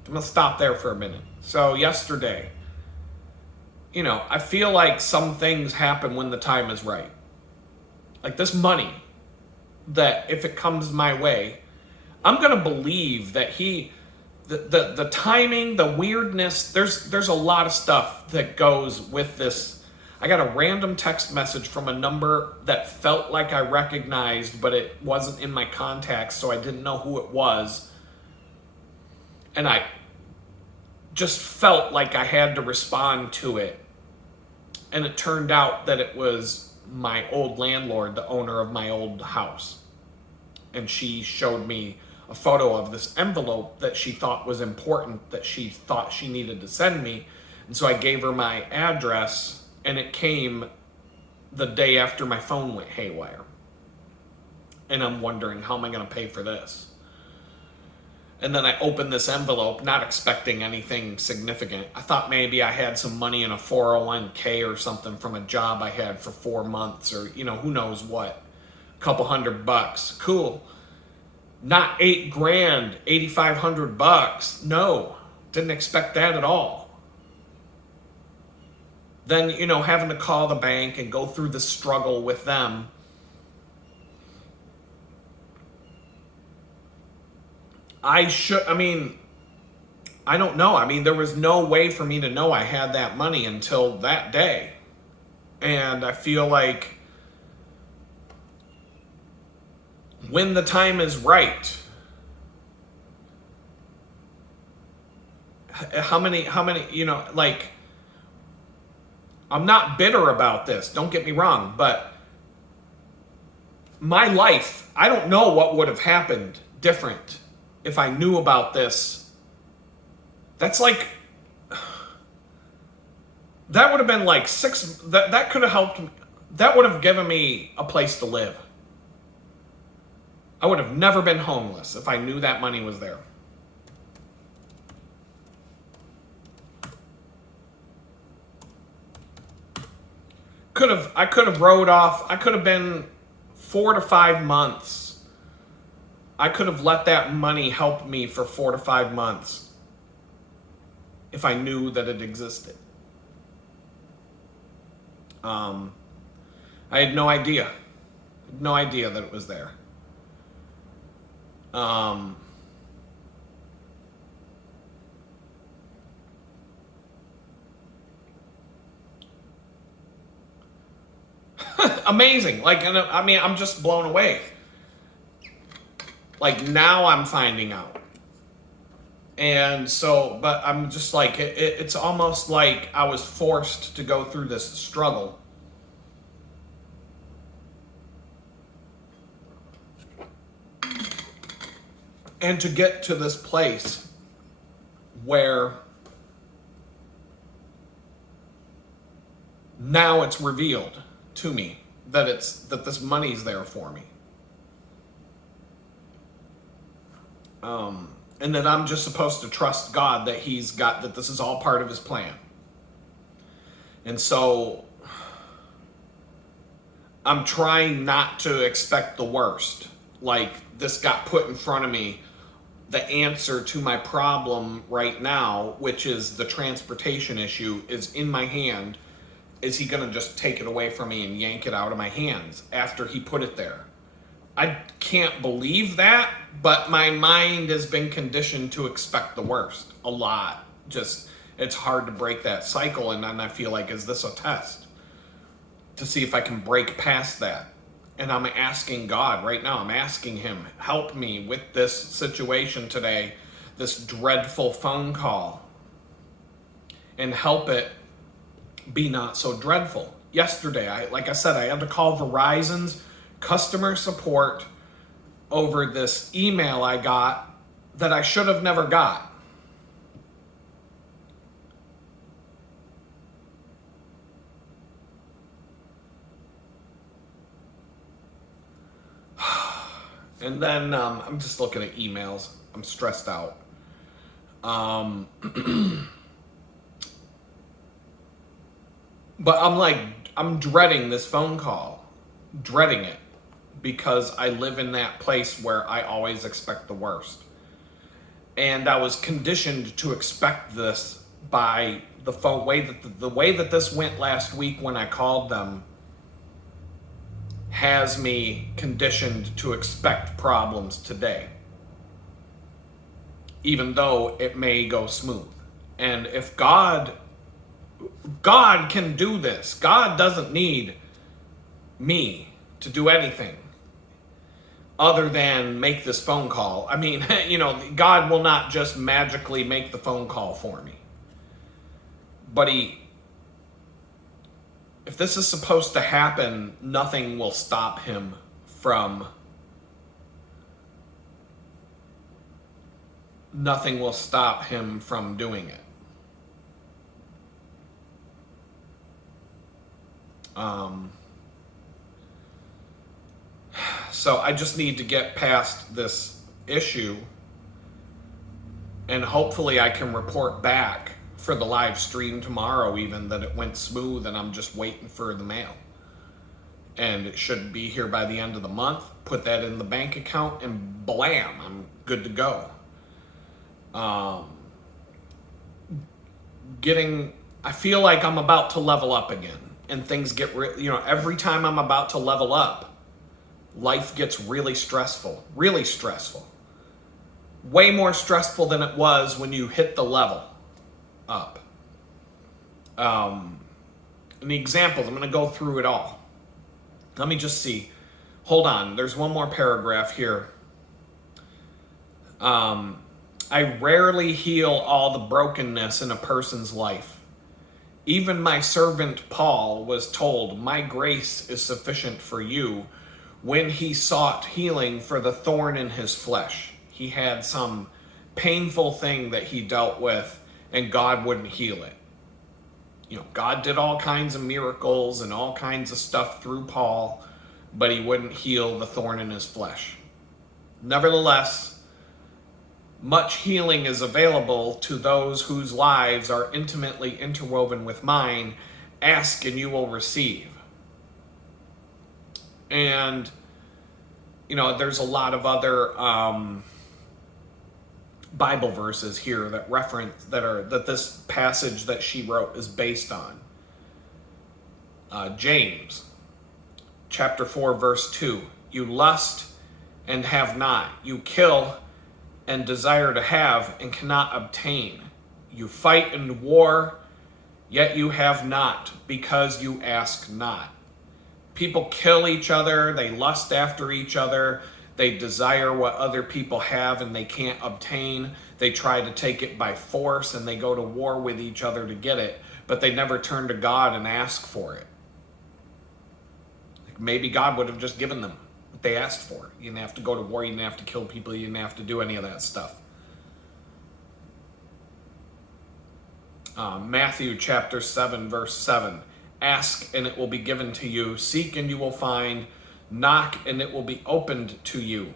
I'm going to stop there for a minute. So yesterday, I feel like some things happen when the time is right. Like this money, that if it comes my way, I'm going to believe that the timing, the weirdness, there's a lot of stuff that goes with this. I got a random text message from a number that felt like I recognized, but it wasn't in my contacts, so I didn't know who it was. And I just felt like I had to respond to it. And it turned out that it was my old landlord, the owner of my old house. And she showed me a photo of this envelope that she thought was important, that she thought she needed to send me. And so I gave her my address, and it came the day after my phone went haywire. And I'm wondering, how am I going to pay for this? And then I opened this envelope, not expecting anything significant. I thought maybe I had some money in a 401k or something from a job I had for 4 months, or, who knows what. A couple $100. Cool. Not $8,000, $8,500. No, didn't expect that at all. Then, having to call the bank and go through the struggle with them. I don't know. There was no way for me to know I had that money until that day. And I feel like when the time is right, how many, I'm not bitter about this, don't get me wrong, but my life, I don't know what would have happened different if I knew about this. That's like, that would have been like that could have helped, that would have given me a place to live. I would have never been homeless if I knew that money was there. I could have rode off. I could have been 4 to 5 months. I could have let that money help me for 4 to 5 months if I knew that it existed. I had no idea. No idea that it was there. Amazing. I'm just blown away. Like, now I'm finding out. And so, but I'm just like, it's almost like I was forced to go through this struggle. And to get to this place where now it's revealed to me that this money's there for me. And that I'm just supposed to trust God that that this is all part of his plan. And so I'm trying not to expect the worst. Like, this got put in front of me, the answer to my problem right now, which is the transportation issue, is in my hand. Is he going to just take it away from me and yank it out of my hands after he put it there? I can't believe that, but my mind has been conditioned to expect the worst a lot. Just, it's hard to break that cycle, and then I feel like, is this a test to see if I can break past that? And I'm asking God right now, I'm asking him, help me with this situation today, this dreadful phone call, and help it be not so dreadful. Yesterday, like I said, I had to call Verizon's customer support over this email I got that I should have never got. And then I'm just looking at emails. I'm stressed out. But I'm dreading this phone call. Dreading it. Because I live in that place where I always expect the worst. And I was conditioned to expect this by the way that this went last week when I called them has me conditioned to expect problems today. Even though it may go smooth. And if God can do this. God doesn't need me to do anything other than make this phone call. God will not just magically make the phone call for me. But if this is supposed to happen, nothing will stop him from doing it. So I just need to get past this issue, and hopefully I can report back for the live stream tomorrow even that it went smooth, and I'm just waiting for the mail. And it should be here by the end of the month. Put that in the bank account, and blam, I'm good to go. I feel like I'm about to level up again, and things get, every time I'm about to level up, life gets really stressful, way more stressful than it was when you hit the level up. And the examples, I'm going to go through it all. Let me just see. Hold on. There's one more paragraph here. I rarely heal all the brokenness in a person's life. Even my servant Paul was told, "My grace is sufficient for you," when he sought healing for the thorn in his flesh. He had some painful thing that he dealt with, and God wouldn't heal it. God did all kinds of miracles and all kinds of stuff through Paul, but he wouldn't heal the thorn in his flesh. Nevertheless, much healing is available to those whose lives are intimately interwoven with mine. Ask and you will receive. And, there's a lot of other Bible verses here that reference that this passage that she wrote is based on. James chapter 4 verse 2. You lust and have not. You kill and desire to have and cannot obtain. You fight and war, yet you have not, because you ask not. People kill each other, they lust after each other, they desire what other people have and they can't obtain. They try to take it by force and they go to war with each other to get it, but they never turn to God and ask for it. Maybe God would have just given them what they asked for. You didn't have to go to war, you didn't have to kill people, you didn't have to do any of that stuff. Matthew chapter 7 verse 7. Ask and it will be given to you. Seek and you will find. Knock and it will be opened to you.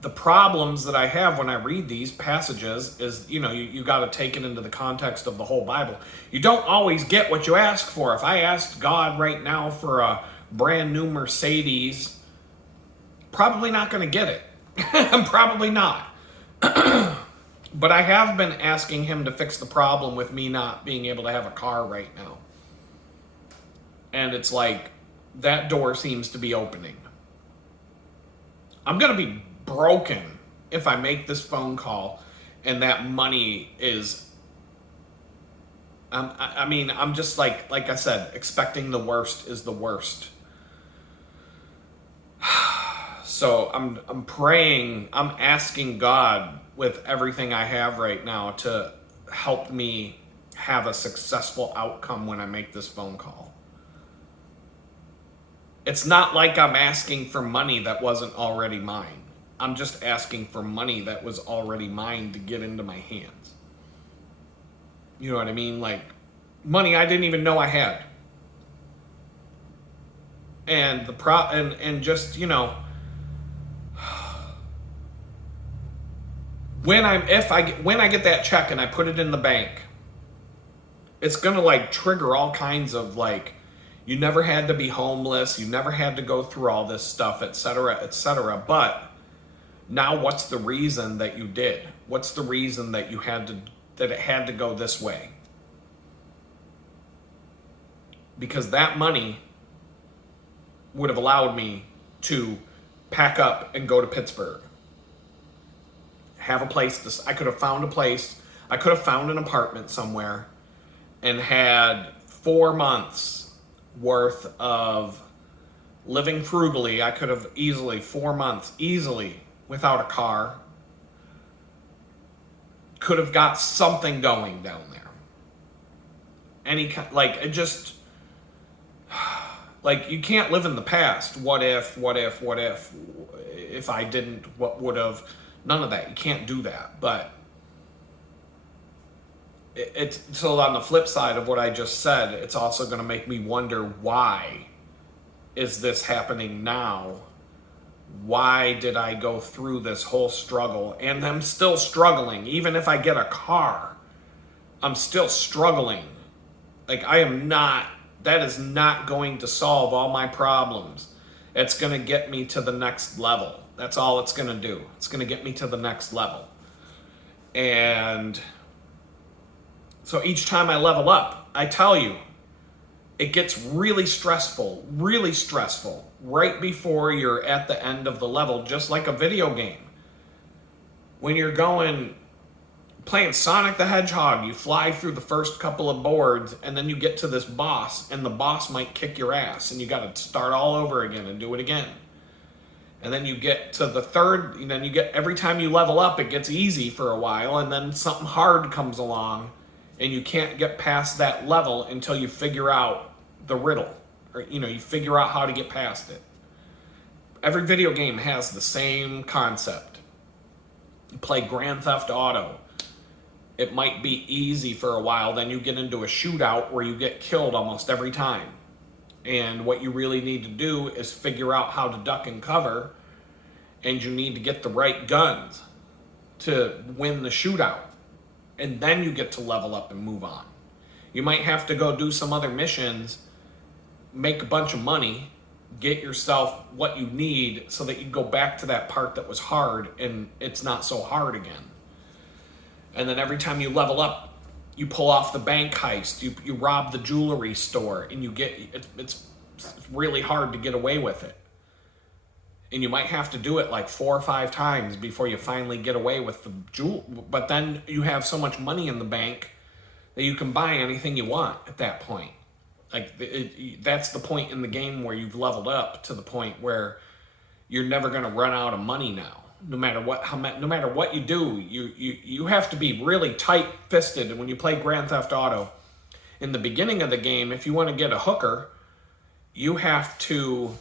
The problems that I have when I read these passages is, you got to take it into the context of the whole Bible. You don't always get what you ask for. If I asked God right now for a brand new Mercedes, probably not going to get it. I'm probably not. But I have been asking him to fix the problem with me not being able to have a car right now. And it's like, that door seems to be opening. I'm going to be broken if I make this phone call and that money is... I'm just like I said, expecting the worst is the worst. So I'm praying, I'm asking God with everything I have right now to help me have a successful outcome when I make this phone call. It's not like I'm asking for money that wasn't already mine. I'm just asking for money that was already mine to get into my hands. You know what I mean? Like money I didn't even know I had. And just, when I get that check and I put it in the bank, it's going to trigger all kinds of you never had to be homeless, you never had to go through all this stuff, etc., etc. But now what's the reason that you did? What's the reason that it had to go this way? Because that money would have allowed me to pack up and go to Pittsburgh. Have a place, I could have found a place, I could have found an apartment somewhere and had 4 months worth of living frugally. I could have easily 4 months without a car, could have got something going down there. You can't live in the past. What if I didn't, what would have, none of that. You can't do that. But it's so on the flip side of what I just said, it's also going to make me wonder, why is this happening now? Why did I go through this whole struggle? And I'm still struggling. Even if I get a car, I'm still struggling. Like, that is not going to solve all my problems. It's going to get me to the next level. That's all it's going to do. It's going to get me to the next level. And so each time I level up, I tell you, it gets really stressful right before you're at the end of the level, just like a video game. When you're playing Sonic the Hedgehog, you fly through the first couple of boards, and then you get to this boss, and the boss might kick your ass, and you got to start all over again and do it again. And then you get to the third, and then every time you level up, it gets easy for a while, and then something hard comes along, and you can't get past that level until you figure out the riddle, or you figure out how to get past it. Every video game has the same concept. You play Grand Theft Auto. It might be easy for a while, then you get into a shootout where you get killed almost every time. And what you really need to do is figure out how to duck and cover, and you need to get the right guns to win the shootout. And then you get to level up and move on. You might have to go do some other missions, make a bunch of money, get yourself what you need so that you go back to that part that was hard and it's not so hard again. And then every time you level up, you pull off the bank heist, you rob the jewelry store, and it's really hard to get away with it. And you might have to do it like 4 or 5 times before you finally get away with the jewel. But then you have so much money in the bank that you can buy anything you want at that point. Like, that's the point in the game where you've leveled up to the point where you're never going to run out of money now. No matter what you do, you have to be really tight-fisted. And when you play Grand Theft Auto, in the beginning of the game, if you want to get a hooker, you have to,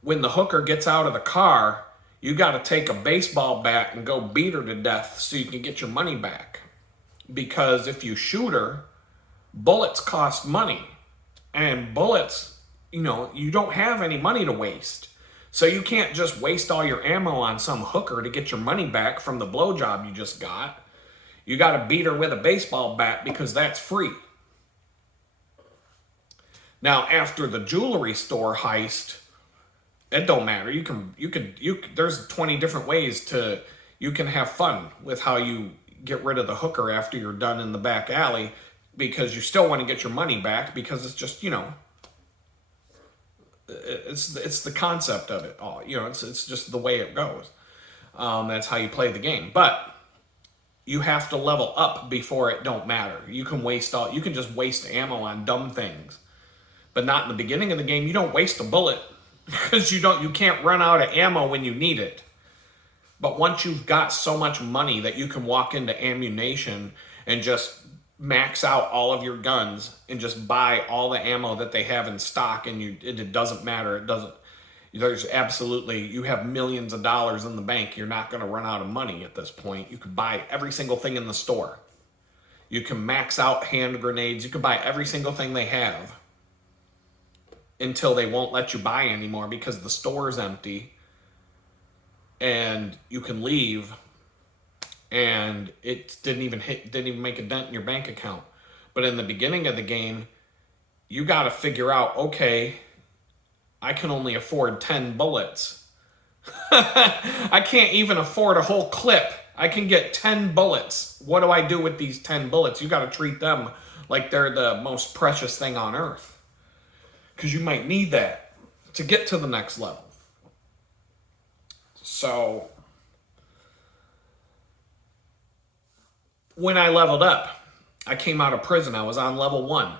when the hooker gets out of the car, you got to take a baseball bat and go beat her to death so you can get your money back. Because if you shoot her, bullets cost money. And bullets, you don't have any money to waste. So you can't just waste all your ammo on some hooker to get your money back from the blowjob you just got. You got to beat her with a baseball bat because that's free. Now, after the jewelry store heist, it don't matter. There's 20 different ways you can have fun with how you get rid of the hooker after you're done in the back alley, because you still want to get your money back, because it's just, it's the concept of it all. It's just the way it goes. That's how you play the game. But you have to level up before it don't matter. You can just waste ammo on dumb things. But not in the beginning of the game. You don't waste a bullet because you can't run out of ammo when you need it. But once you've got so much money that you can walk into ammunition and just max out all of your guns and just buy all the ammo that they have in stock, and it doesn't matter. You have millions of dollars in the bank. You're not going to run out of money at this point. You can buy every single thing in the store. You can max out hand grenades. You can buy every single thing they have until they won't let you buy anymore because the store's empty, and you can leave. And it didn't even make a dent in your bank account. But in the beginning of the game, you got to figure out, okay, I can only afford 10 bullets. I can't even afford a whole clip. I can get 10 bullets. What do I do with these 10 bullets? You got to treat them like they're the most precious thing on earth, because you might need that to get to the next level. So when I leveled up, I came out of prison. I was on level 1.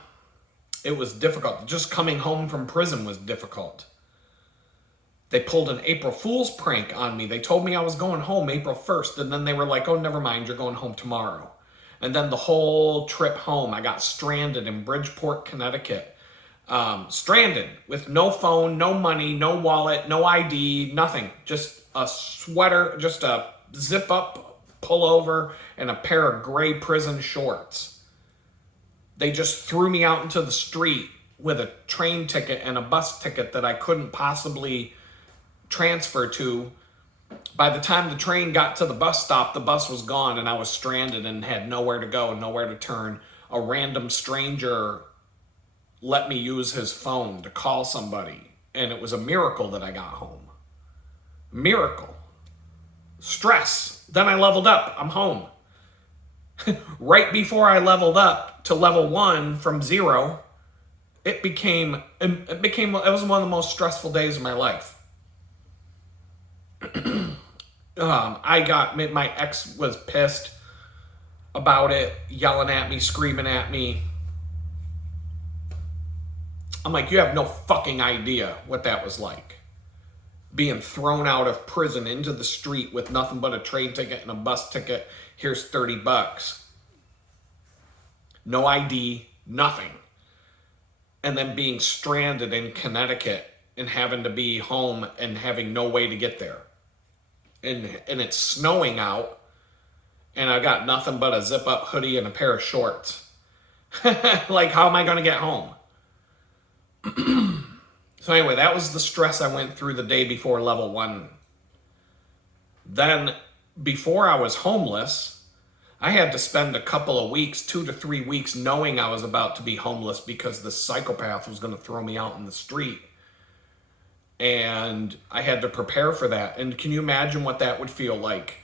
It was difficult. Just coming home from prison was difficult. They pulled an April Fool's prank on me. They told me I was going home April 1st, and then they were like, oh, never mind, you're going home tomorrow. And then the whole trip home, I got stranded in Bridgeport, Connecticut. Stranded with no phone, no money, no wallet, no ID, nothing. Just a sweater, just a zip-up pullover and a pair of gray prison shorts. They just threw me out into the street with a train ticket and a bus ticket that I couldn't possibly transfer to. By the time the train got to the bus stop, the bus was gone and I was stranded and had nowhere to go, nowhere to turn. A random stranger let me use his phone to call somebody, and it was a miracle that I got home. Miracle. Stress. Then I leveled up. I'm home. Right before I leveled up to level 1 from 0, it was one of the most stressful days of my life. My ex was pissed about it, yelling at me, screaming at me. I'm like, you have no fucking idea what that was like. Being thrown out of prison into the street with nothing but a train ticket and a bus ticket. Here's $30. No ID, nothing. And then being stranded in Connecticut and having to be home and having no way to get there. And it's snowing out, and I got nothing but a zip-up hoodie and a pair of shorts. Like, how am I going to get home? So anyway, that was the stress I went through the day before level 1. Then, before I was homeless, I had to spend a couple of weeks, 2 to 3 weeks, knowing I was about to be homeless because the psychopath was going to throw me out in the street. And I had to prepare for that. And can you imagine what that would feel like?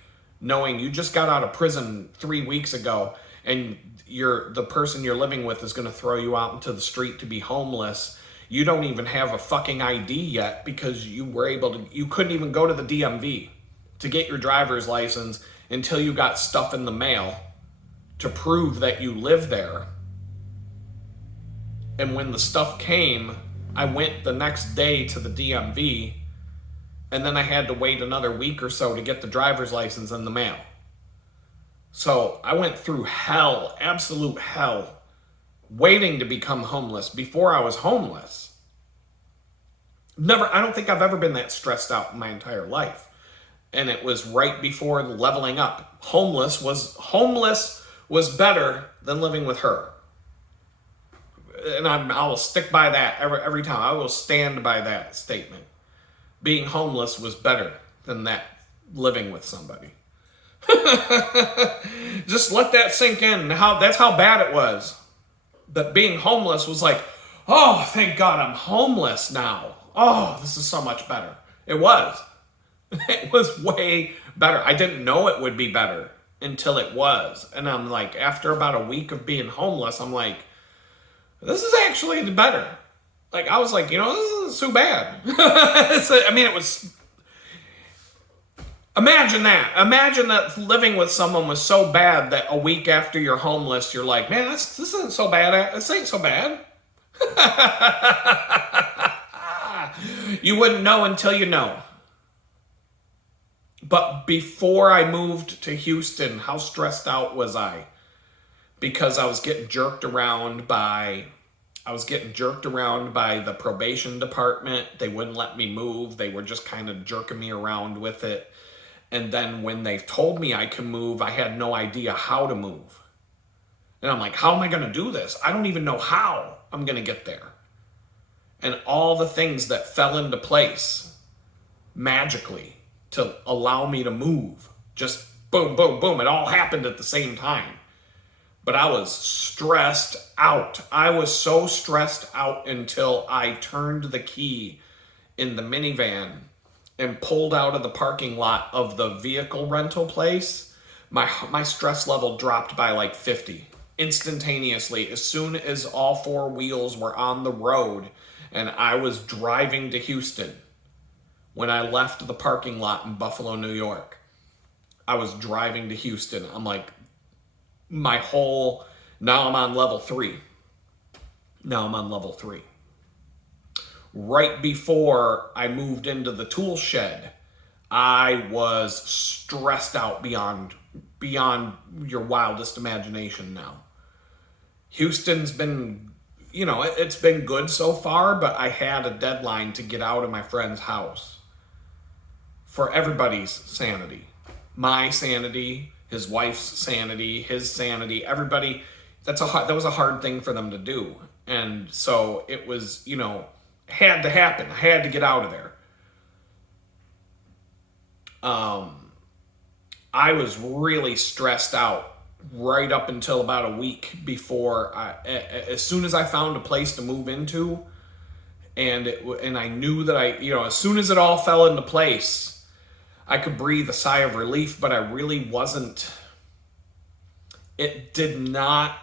Knowing you just got out of prison 3 weeks ago and the person you're living with is going to throw you out into the street to be homeless. You don't even have a fucking ID yet because you couldn't even go to the DMV to get your driver's license until you got stuff in the mail to prove that you live there. And when the stuff came, I went the next day to the DMV, and then I had to wait another week or so to get the driver's license in the mail. So I went through hell, absolute hell, waiting to become homeless before I was homeless. I don't think I've ever been that stressed out in my entire life. And it was right before the leveling up. Homeless was better than living with her. And I will stick by that every time. I will stand by that statement. Being homeless was better than that living with somebody. Just let that sink in. That's how bad it was. But being homeless was like, oh, thank God I'm homeless now. Oh, this is so much better. It was. It was way better. I didn't know it would be better until it was. And I'm like, after about a week of being homeless, I'm like, this is actually better. Like, I was like, this isn't so bad. It was... Imagine that. Imagine that living with someone was so bad that a week after you're homeless, you're like, man, this isn't so bad. This ain't so bad. You wouldn't know until you know. But before I moved to Houston, how stressed out was I? Because I was getting jerked around by the probation department. They wouldn't let me move. They were just kind of jerking me around with it. And then when they told me I can move, I had no idea how to move. And I'm like, how am I going to do this? I don't even know how I'm going to get there. And all the things that fell into place magically to allow me to move, just boom, boom, boom. It all happened at the same time. But I was stressed out. I was so stressed out until I turned the key in the minivan and pulled out of the parking lot of the vehicle rental place. My stress level dropped by like 50 instantaneously as soon as all 4 wheels were on the road and I was driving to Houston. When I left the parking lot in Buffalo, New York, I was driving to Houston. I'm like, now I'm on level 3. Right before I moved into the tool shed, I was stressed out beyond your wildest imagination now. Houston's been, it's been good so far, but I had a deadline to get out of my friend's house for everybody's sanity. My sanity, his wife's sanity, his sanity, everybody. That was a hard thing for them to do. And so it was, had to happen. I had to get out of there. I was really stressed out right up until about a week before as soon as I found a place to move into, and I knew that as soon as it all fell into place, I could breathe a sigh of relief, but I really wasn't. It did not.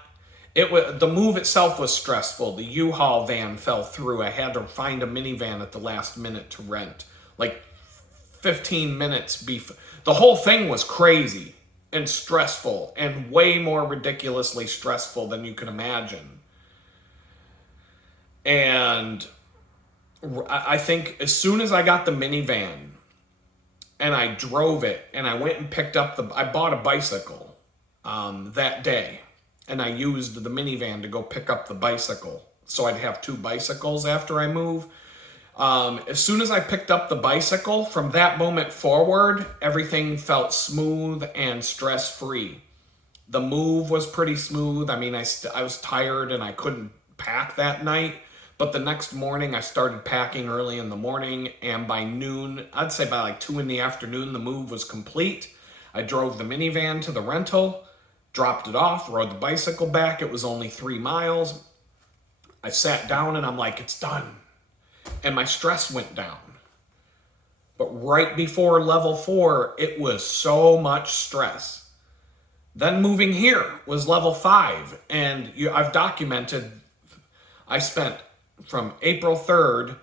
The move itself was stressful. The U-Haul van fell through. I had to find a minivan at the last minute to rent. Like 15 minutes before. The whole thing was crazy and stressful and way more ridiculously stressful than you can imagine. And I think as soon as I got the minivan and I drove it and I went and picked up I bought a bicycle that day. And I used the minivan to go pick up the bicycle. So I'd have 2 bicycles after I move. As soon as I picked up the bicycle, from that moment forward, everything felt smooth and stress-free. The move was pretty smooth. I mean, I was tired and I couldn't pack that night. But the next morning, I started packing early in the morning. And by noon, I'd say by like 2 in the afternoon, the move was complete. I drove the minivan to the rental, dropped it off, rode the bicycle back. It was only 3 miles. I sat down and I'm like, it's done. And my stress went down. But right before level 4, it was so much stress. Then moving here was level 5. And I've documented, I spent from April 3rd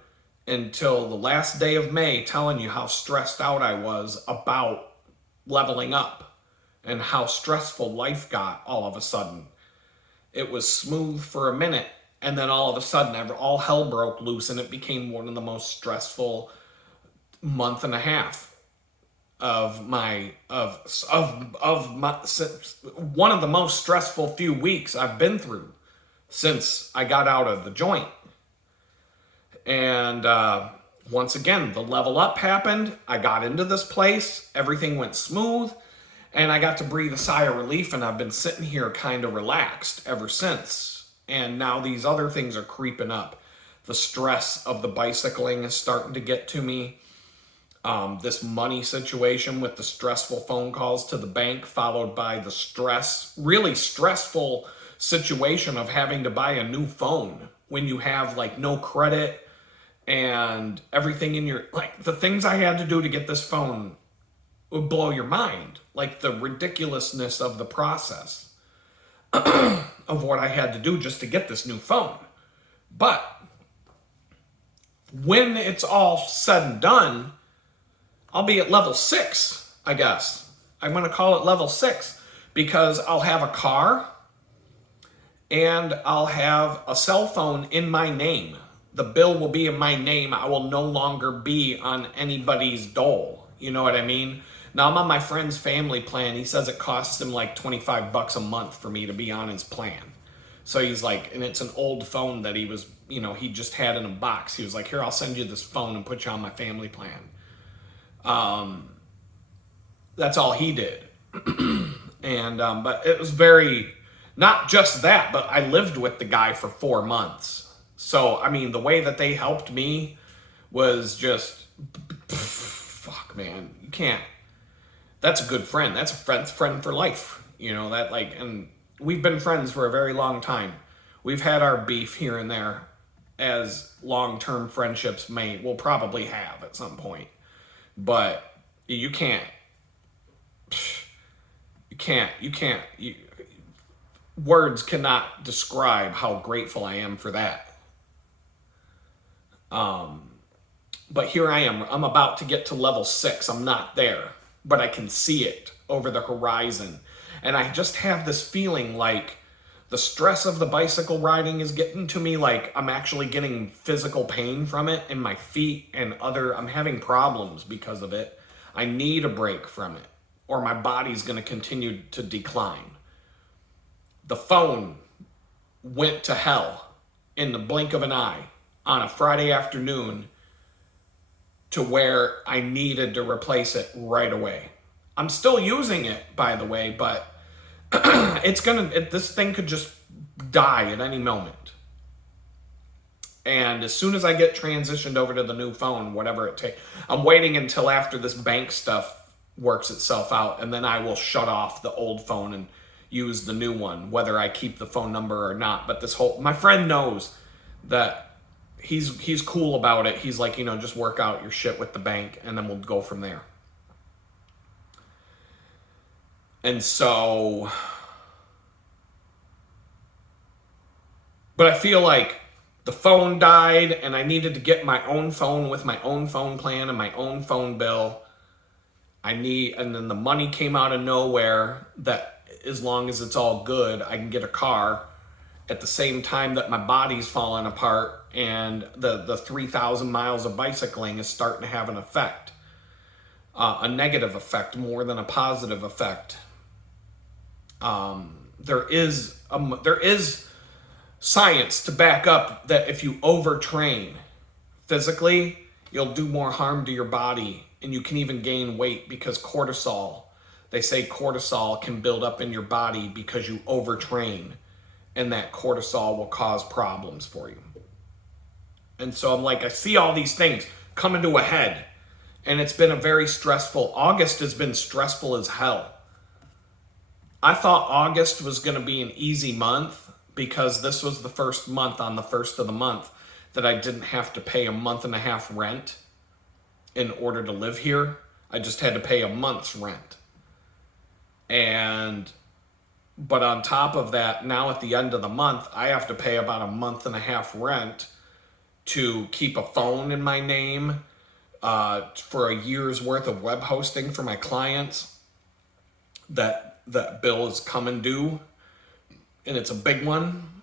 until the last day of May telling you how stressed out I was about leveling up. And how stressful life got all of a sudden. It was smooth for a minute, and then all of a sudden, all hell broke loose, and it became one of the most stressful month and a half of my one of the most stressful few weeks I've been through since I got out of the joint. And once again, the level up happened. I got into this place. Everything went smooth. And I got to breathe a sigh of relief, and I've been sitting here kind of relaxed ever since. And now these other things are creeping up. The stress of the bicycling is starting to get to me. This money situation with the stressful phone calls to the bank, followed by the really stressful situation of having to buy a new phone when you have like no credit and everything in your, like the things I had to do to get this phone would blow your mind. Like the ridiculousness of the process of what I had to do just to get this new phone. But when it's all said and done, I'll be at level 6, I guess. I'm going to call it level 6 because I'll have a car and I'll have a cell phone in my name. The bill will be in my name. I will no longer be on anybody's dole. You know what I mean? Now I'm on my friend's family plan. He says it costs him like $25 a month for me to be on his plan. So he's like, and it's an old phone that he was, he just had in a box. He was like, here, I'll send you this phone and put you on my family plan. That's all he did. And, but it was not just that, but I lived with the guy for 4 months. So, I mean, the way that they helped me was just, fuck, man, you can't. That's a good friend. That's a friend for life. And we've been friends for a very long time. We've had our beef here and there, as long-term friendships will probably have at some point. But you can't. Words cannot describe how grateful I am for that. But here I am. I'm about to get to level 6. I'm not there, but I can see it over the horizon. And I just have this feeling like the stress of the bicycle riding is getting to me, like I'm actually getting physical pain from it in my feet and I'm having problems because of it. I need a break from it or my body's going to continue to decline. The phone went to hell in the blink of an eye on a Friday afternoon to where I needed to replace it right away. I'm still using it, by the way, but this thing could just die at any moment. And as soon as I get transitioned over to the new phone, whatever it takes, I'm waiting until after this bank stuff works itself out, and then I will shut off the old phone and use the new one, whether I keep the phone number or not. But my friend knows that he's cool about it. He's like, just work out your shit with the bank, and then we'll go from there. And so, but I feel like the phone died and I needed to get my own phone with my own phone plan and my own phone bill. And then the money came out of nowhere that as long as it's all good, I can get a car at the same time that my body's falling apart and the 3,000 miles of bicycling is starting to have an effect, a negative effect more than a positive effect. There is science to back up that if you overtrain physically, you'll do more harm to your body, and you can even gain weight because they say cortisol can build up in your body because you overtrain, and that cortisol will cause problems for you. And so I'm like, I see all these things coming to a head, and it's been a very stressful, August has been stressful as hell. I thought August was going to be an easy month, because this was the first month on the first of the month that I didn't have to pay a month and a half rent in order to live here. I just had to pay a month's rent. But on top of that, now at the end of the month, I have to pay about a month and a half rent to keep a phone in my name, for a year's worth of web hosting for my clients. That bill is coming due. And it's a big one.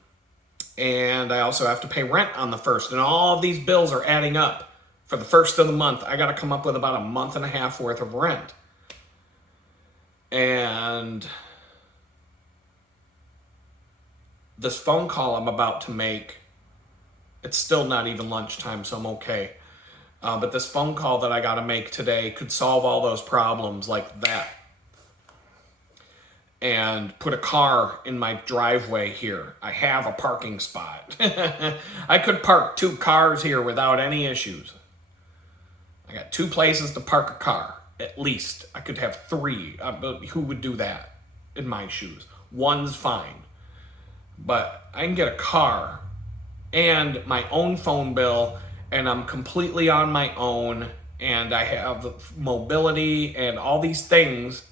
And I also have to pay rent on the first. And all of these bills are adding up. For the first of the month, I got to come up with about a month and a half worth of rent. And this phone call I'm about to make, it's still not even lunchtime, so I'm okay. But this phone call that I got to make today could solve all those problems like that. And put a car in my driveway here. I have a parking spot. I could park 2 cars here without any issues. I got 2 places to park a car, at least. I could have 3. Who would do that in my shoes? 1's fine. But I can get a car and my own phone bill, and I'm completely on my own, and I have mobility and all these things.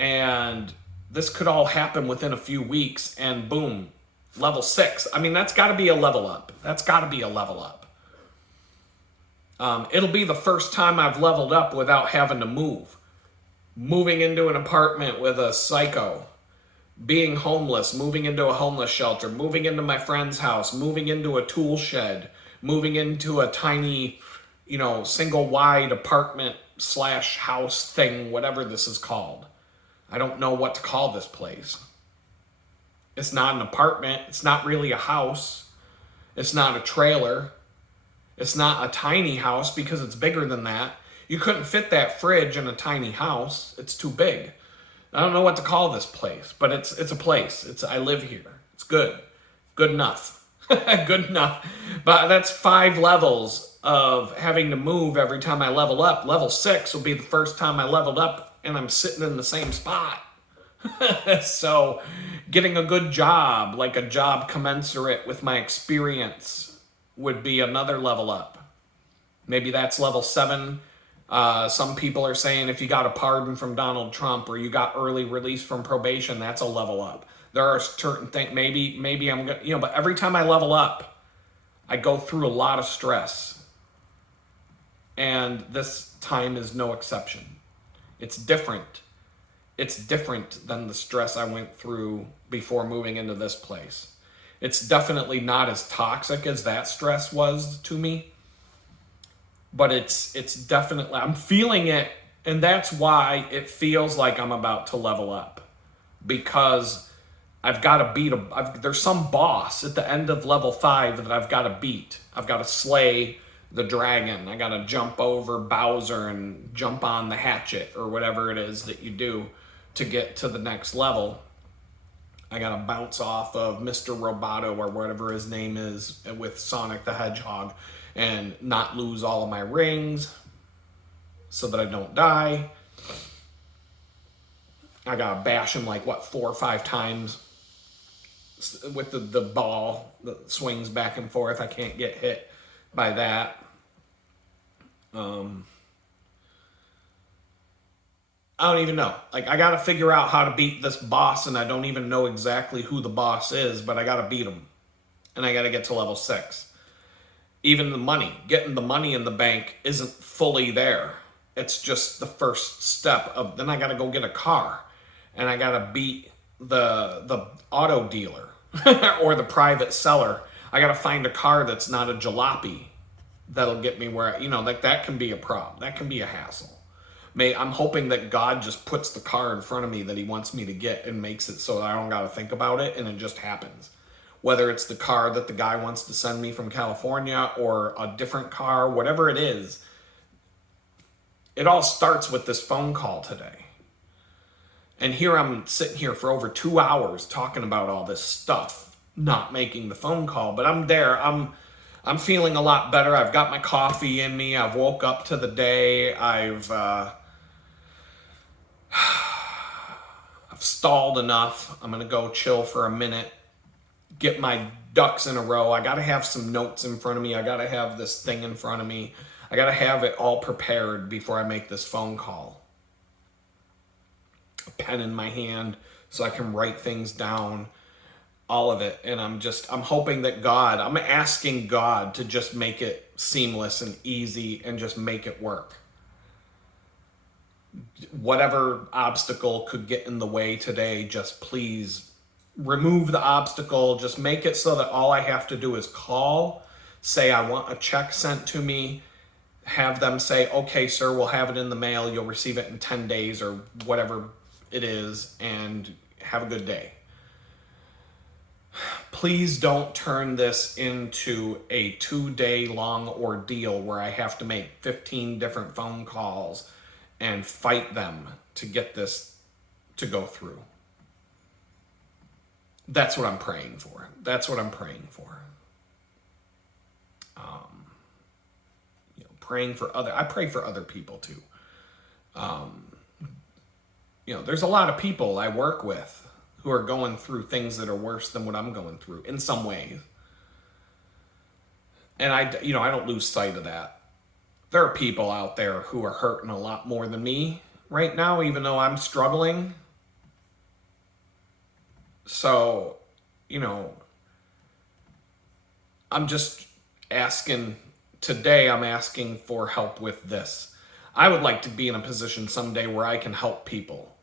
And this could all happen within a few weeks, and boom, level 6. I mean, that's got to be a level up. It'll be the first time I've leveled up without having to move. Moving into an apartment with a psycho, being homeless, moving into a homeless shelter, moving into my friend's house, moving into a tool shed, moving into a tiny, single wide apartment / house thing, whatever this is called. I don't know what to call this place. It's not an apartment. It's not really a house. It's not a trailer. It's not a tiny house because it's bigger than that. You couldn't fit that fridge in a tiny house. It's too big. I don't know what to call this place, but it's a place. I live here. It's good. Good enough. Good enough. But that's 5 levels of having to move every time I level up. Level 6 will be the first time I leveled up and I'm sitting in the same spot. So getting a good job, like a job commensurate with my experience, would be another level up. Maybe that's level 7. Some people are saying if you got a pardon from Donald Trump or you got early release from probation, that's a level up. There are certain things, maybe I'm gonna, but every time I level up, I go through a lot of stress. And this time is no exception. It's different. It's different than the stress I went through before moving into this place. It's definitely not as toxic as that stress was to me. But it's definitely, I'm feeling it, and that's why it feels like I'm about to level up. Because I've got to there's some boss at the end of level 5 that I've got to beat. I've got to slay the dragon. I gotta jump over Bowser and jump on the hatchet or whatever it is that you do to get to the next level. I gotta bounce off of Mr. Roboto or whatever his name is with Sonic the Hedgehog and not lose all of my rings so that I don't die. I gotta bash him like, what, 4 or 5 times with the ball that swings back and forth. I can't get hit by that. I don't even know. Like, I gotta figure out how to beat this boss, and I don't even know exactly who the boss is, but I gotta beat him. And I gotta get to level 6. Even the money, getting the money in the bank isn't fully there. It's just the first step of, then I gotta go get a car. And I gotta beat the auto dealer or the private seller. I gotta find a car that's not a jalopy that'll get me where, like that can be a problem. That can be a hassle. I'm hoping that God just puts the car in front of me that he wants me to get and makes it so that I don't got to think about it and it just happens. Whether it's the car that the guy wants to send me from California or a different car, whatever it is, it all starts with this phone call today. And here I'm sitting here for over 2 hours talking about all this stuff, not making the phone call, but I'm there. I'm feeling a lot better. I've got my coffee in me. I've woke up to the day. I've stalled enough. I'm going to go chill for a minute, get my ducks in a row. I got to have some notes in front of me. I got to have this thing in front of me. I got to have it all prepared before I make this phone call. A pen in my hand so I can write things down, all of it. And I'm hoping that I'm asking God to just make it seamless and easy and just make it work. Whatever obstacle could get in the way today, just please remove the obstacle. Just make it so that all I have to do is call, say I want a check sent to me, have them say, okay, sir, we'll have it in the mail. You'll receive it in 10 days or whatever it is, and have a good day. Please don't turn this into a 2-day long ordeal where I have to make 15 different phone calls and fight them to get this to go through. That's what I'm praying for. That's what I'm praying for. Praying for I pray for other people too. There's a lot of people I work with who are going through things that are worse than what I'm going through in some ways. And I don't lose sight of that. There are people out there who are hurting a lot more than me right now, even though I'm struggling. So, I'm just asking, today I'm asking for help with this. I would like to be in a position someday where I can help people.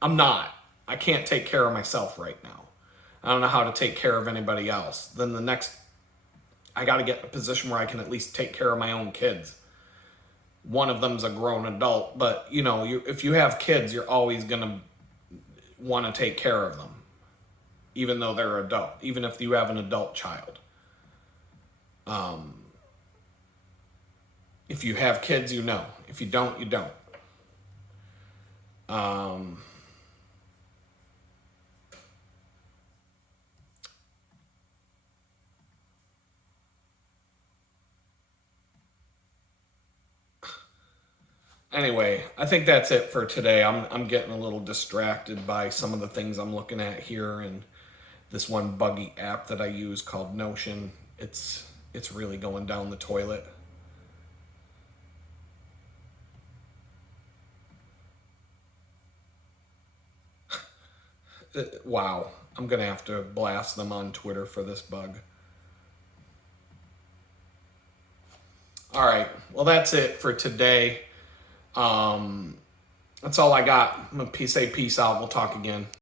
I'm not. I can't take care of myself right now. I don't know how to take care of anybody else. Then I got to get in a position where I can at least take care of my own kids. One of them's a grown adult, but if you have kids, you're always going to want to take care of them, even though they're adult, even if you have an adult child. If you have kids, you know. If you don't, you don't. Anyway, I think that's it for today. I'm getting a little distracted by some of the things I'm looking at here and this one buggy app that I use called Notion. It's really going down the toilet. Wow. I'm going to have to blast them on Twitter for this bug. All right. Well, that's it for today. That's all I got. I'm going to say peace out. We'll talk again.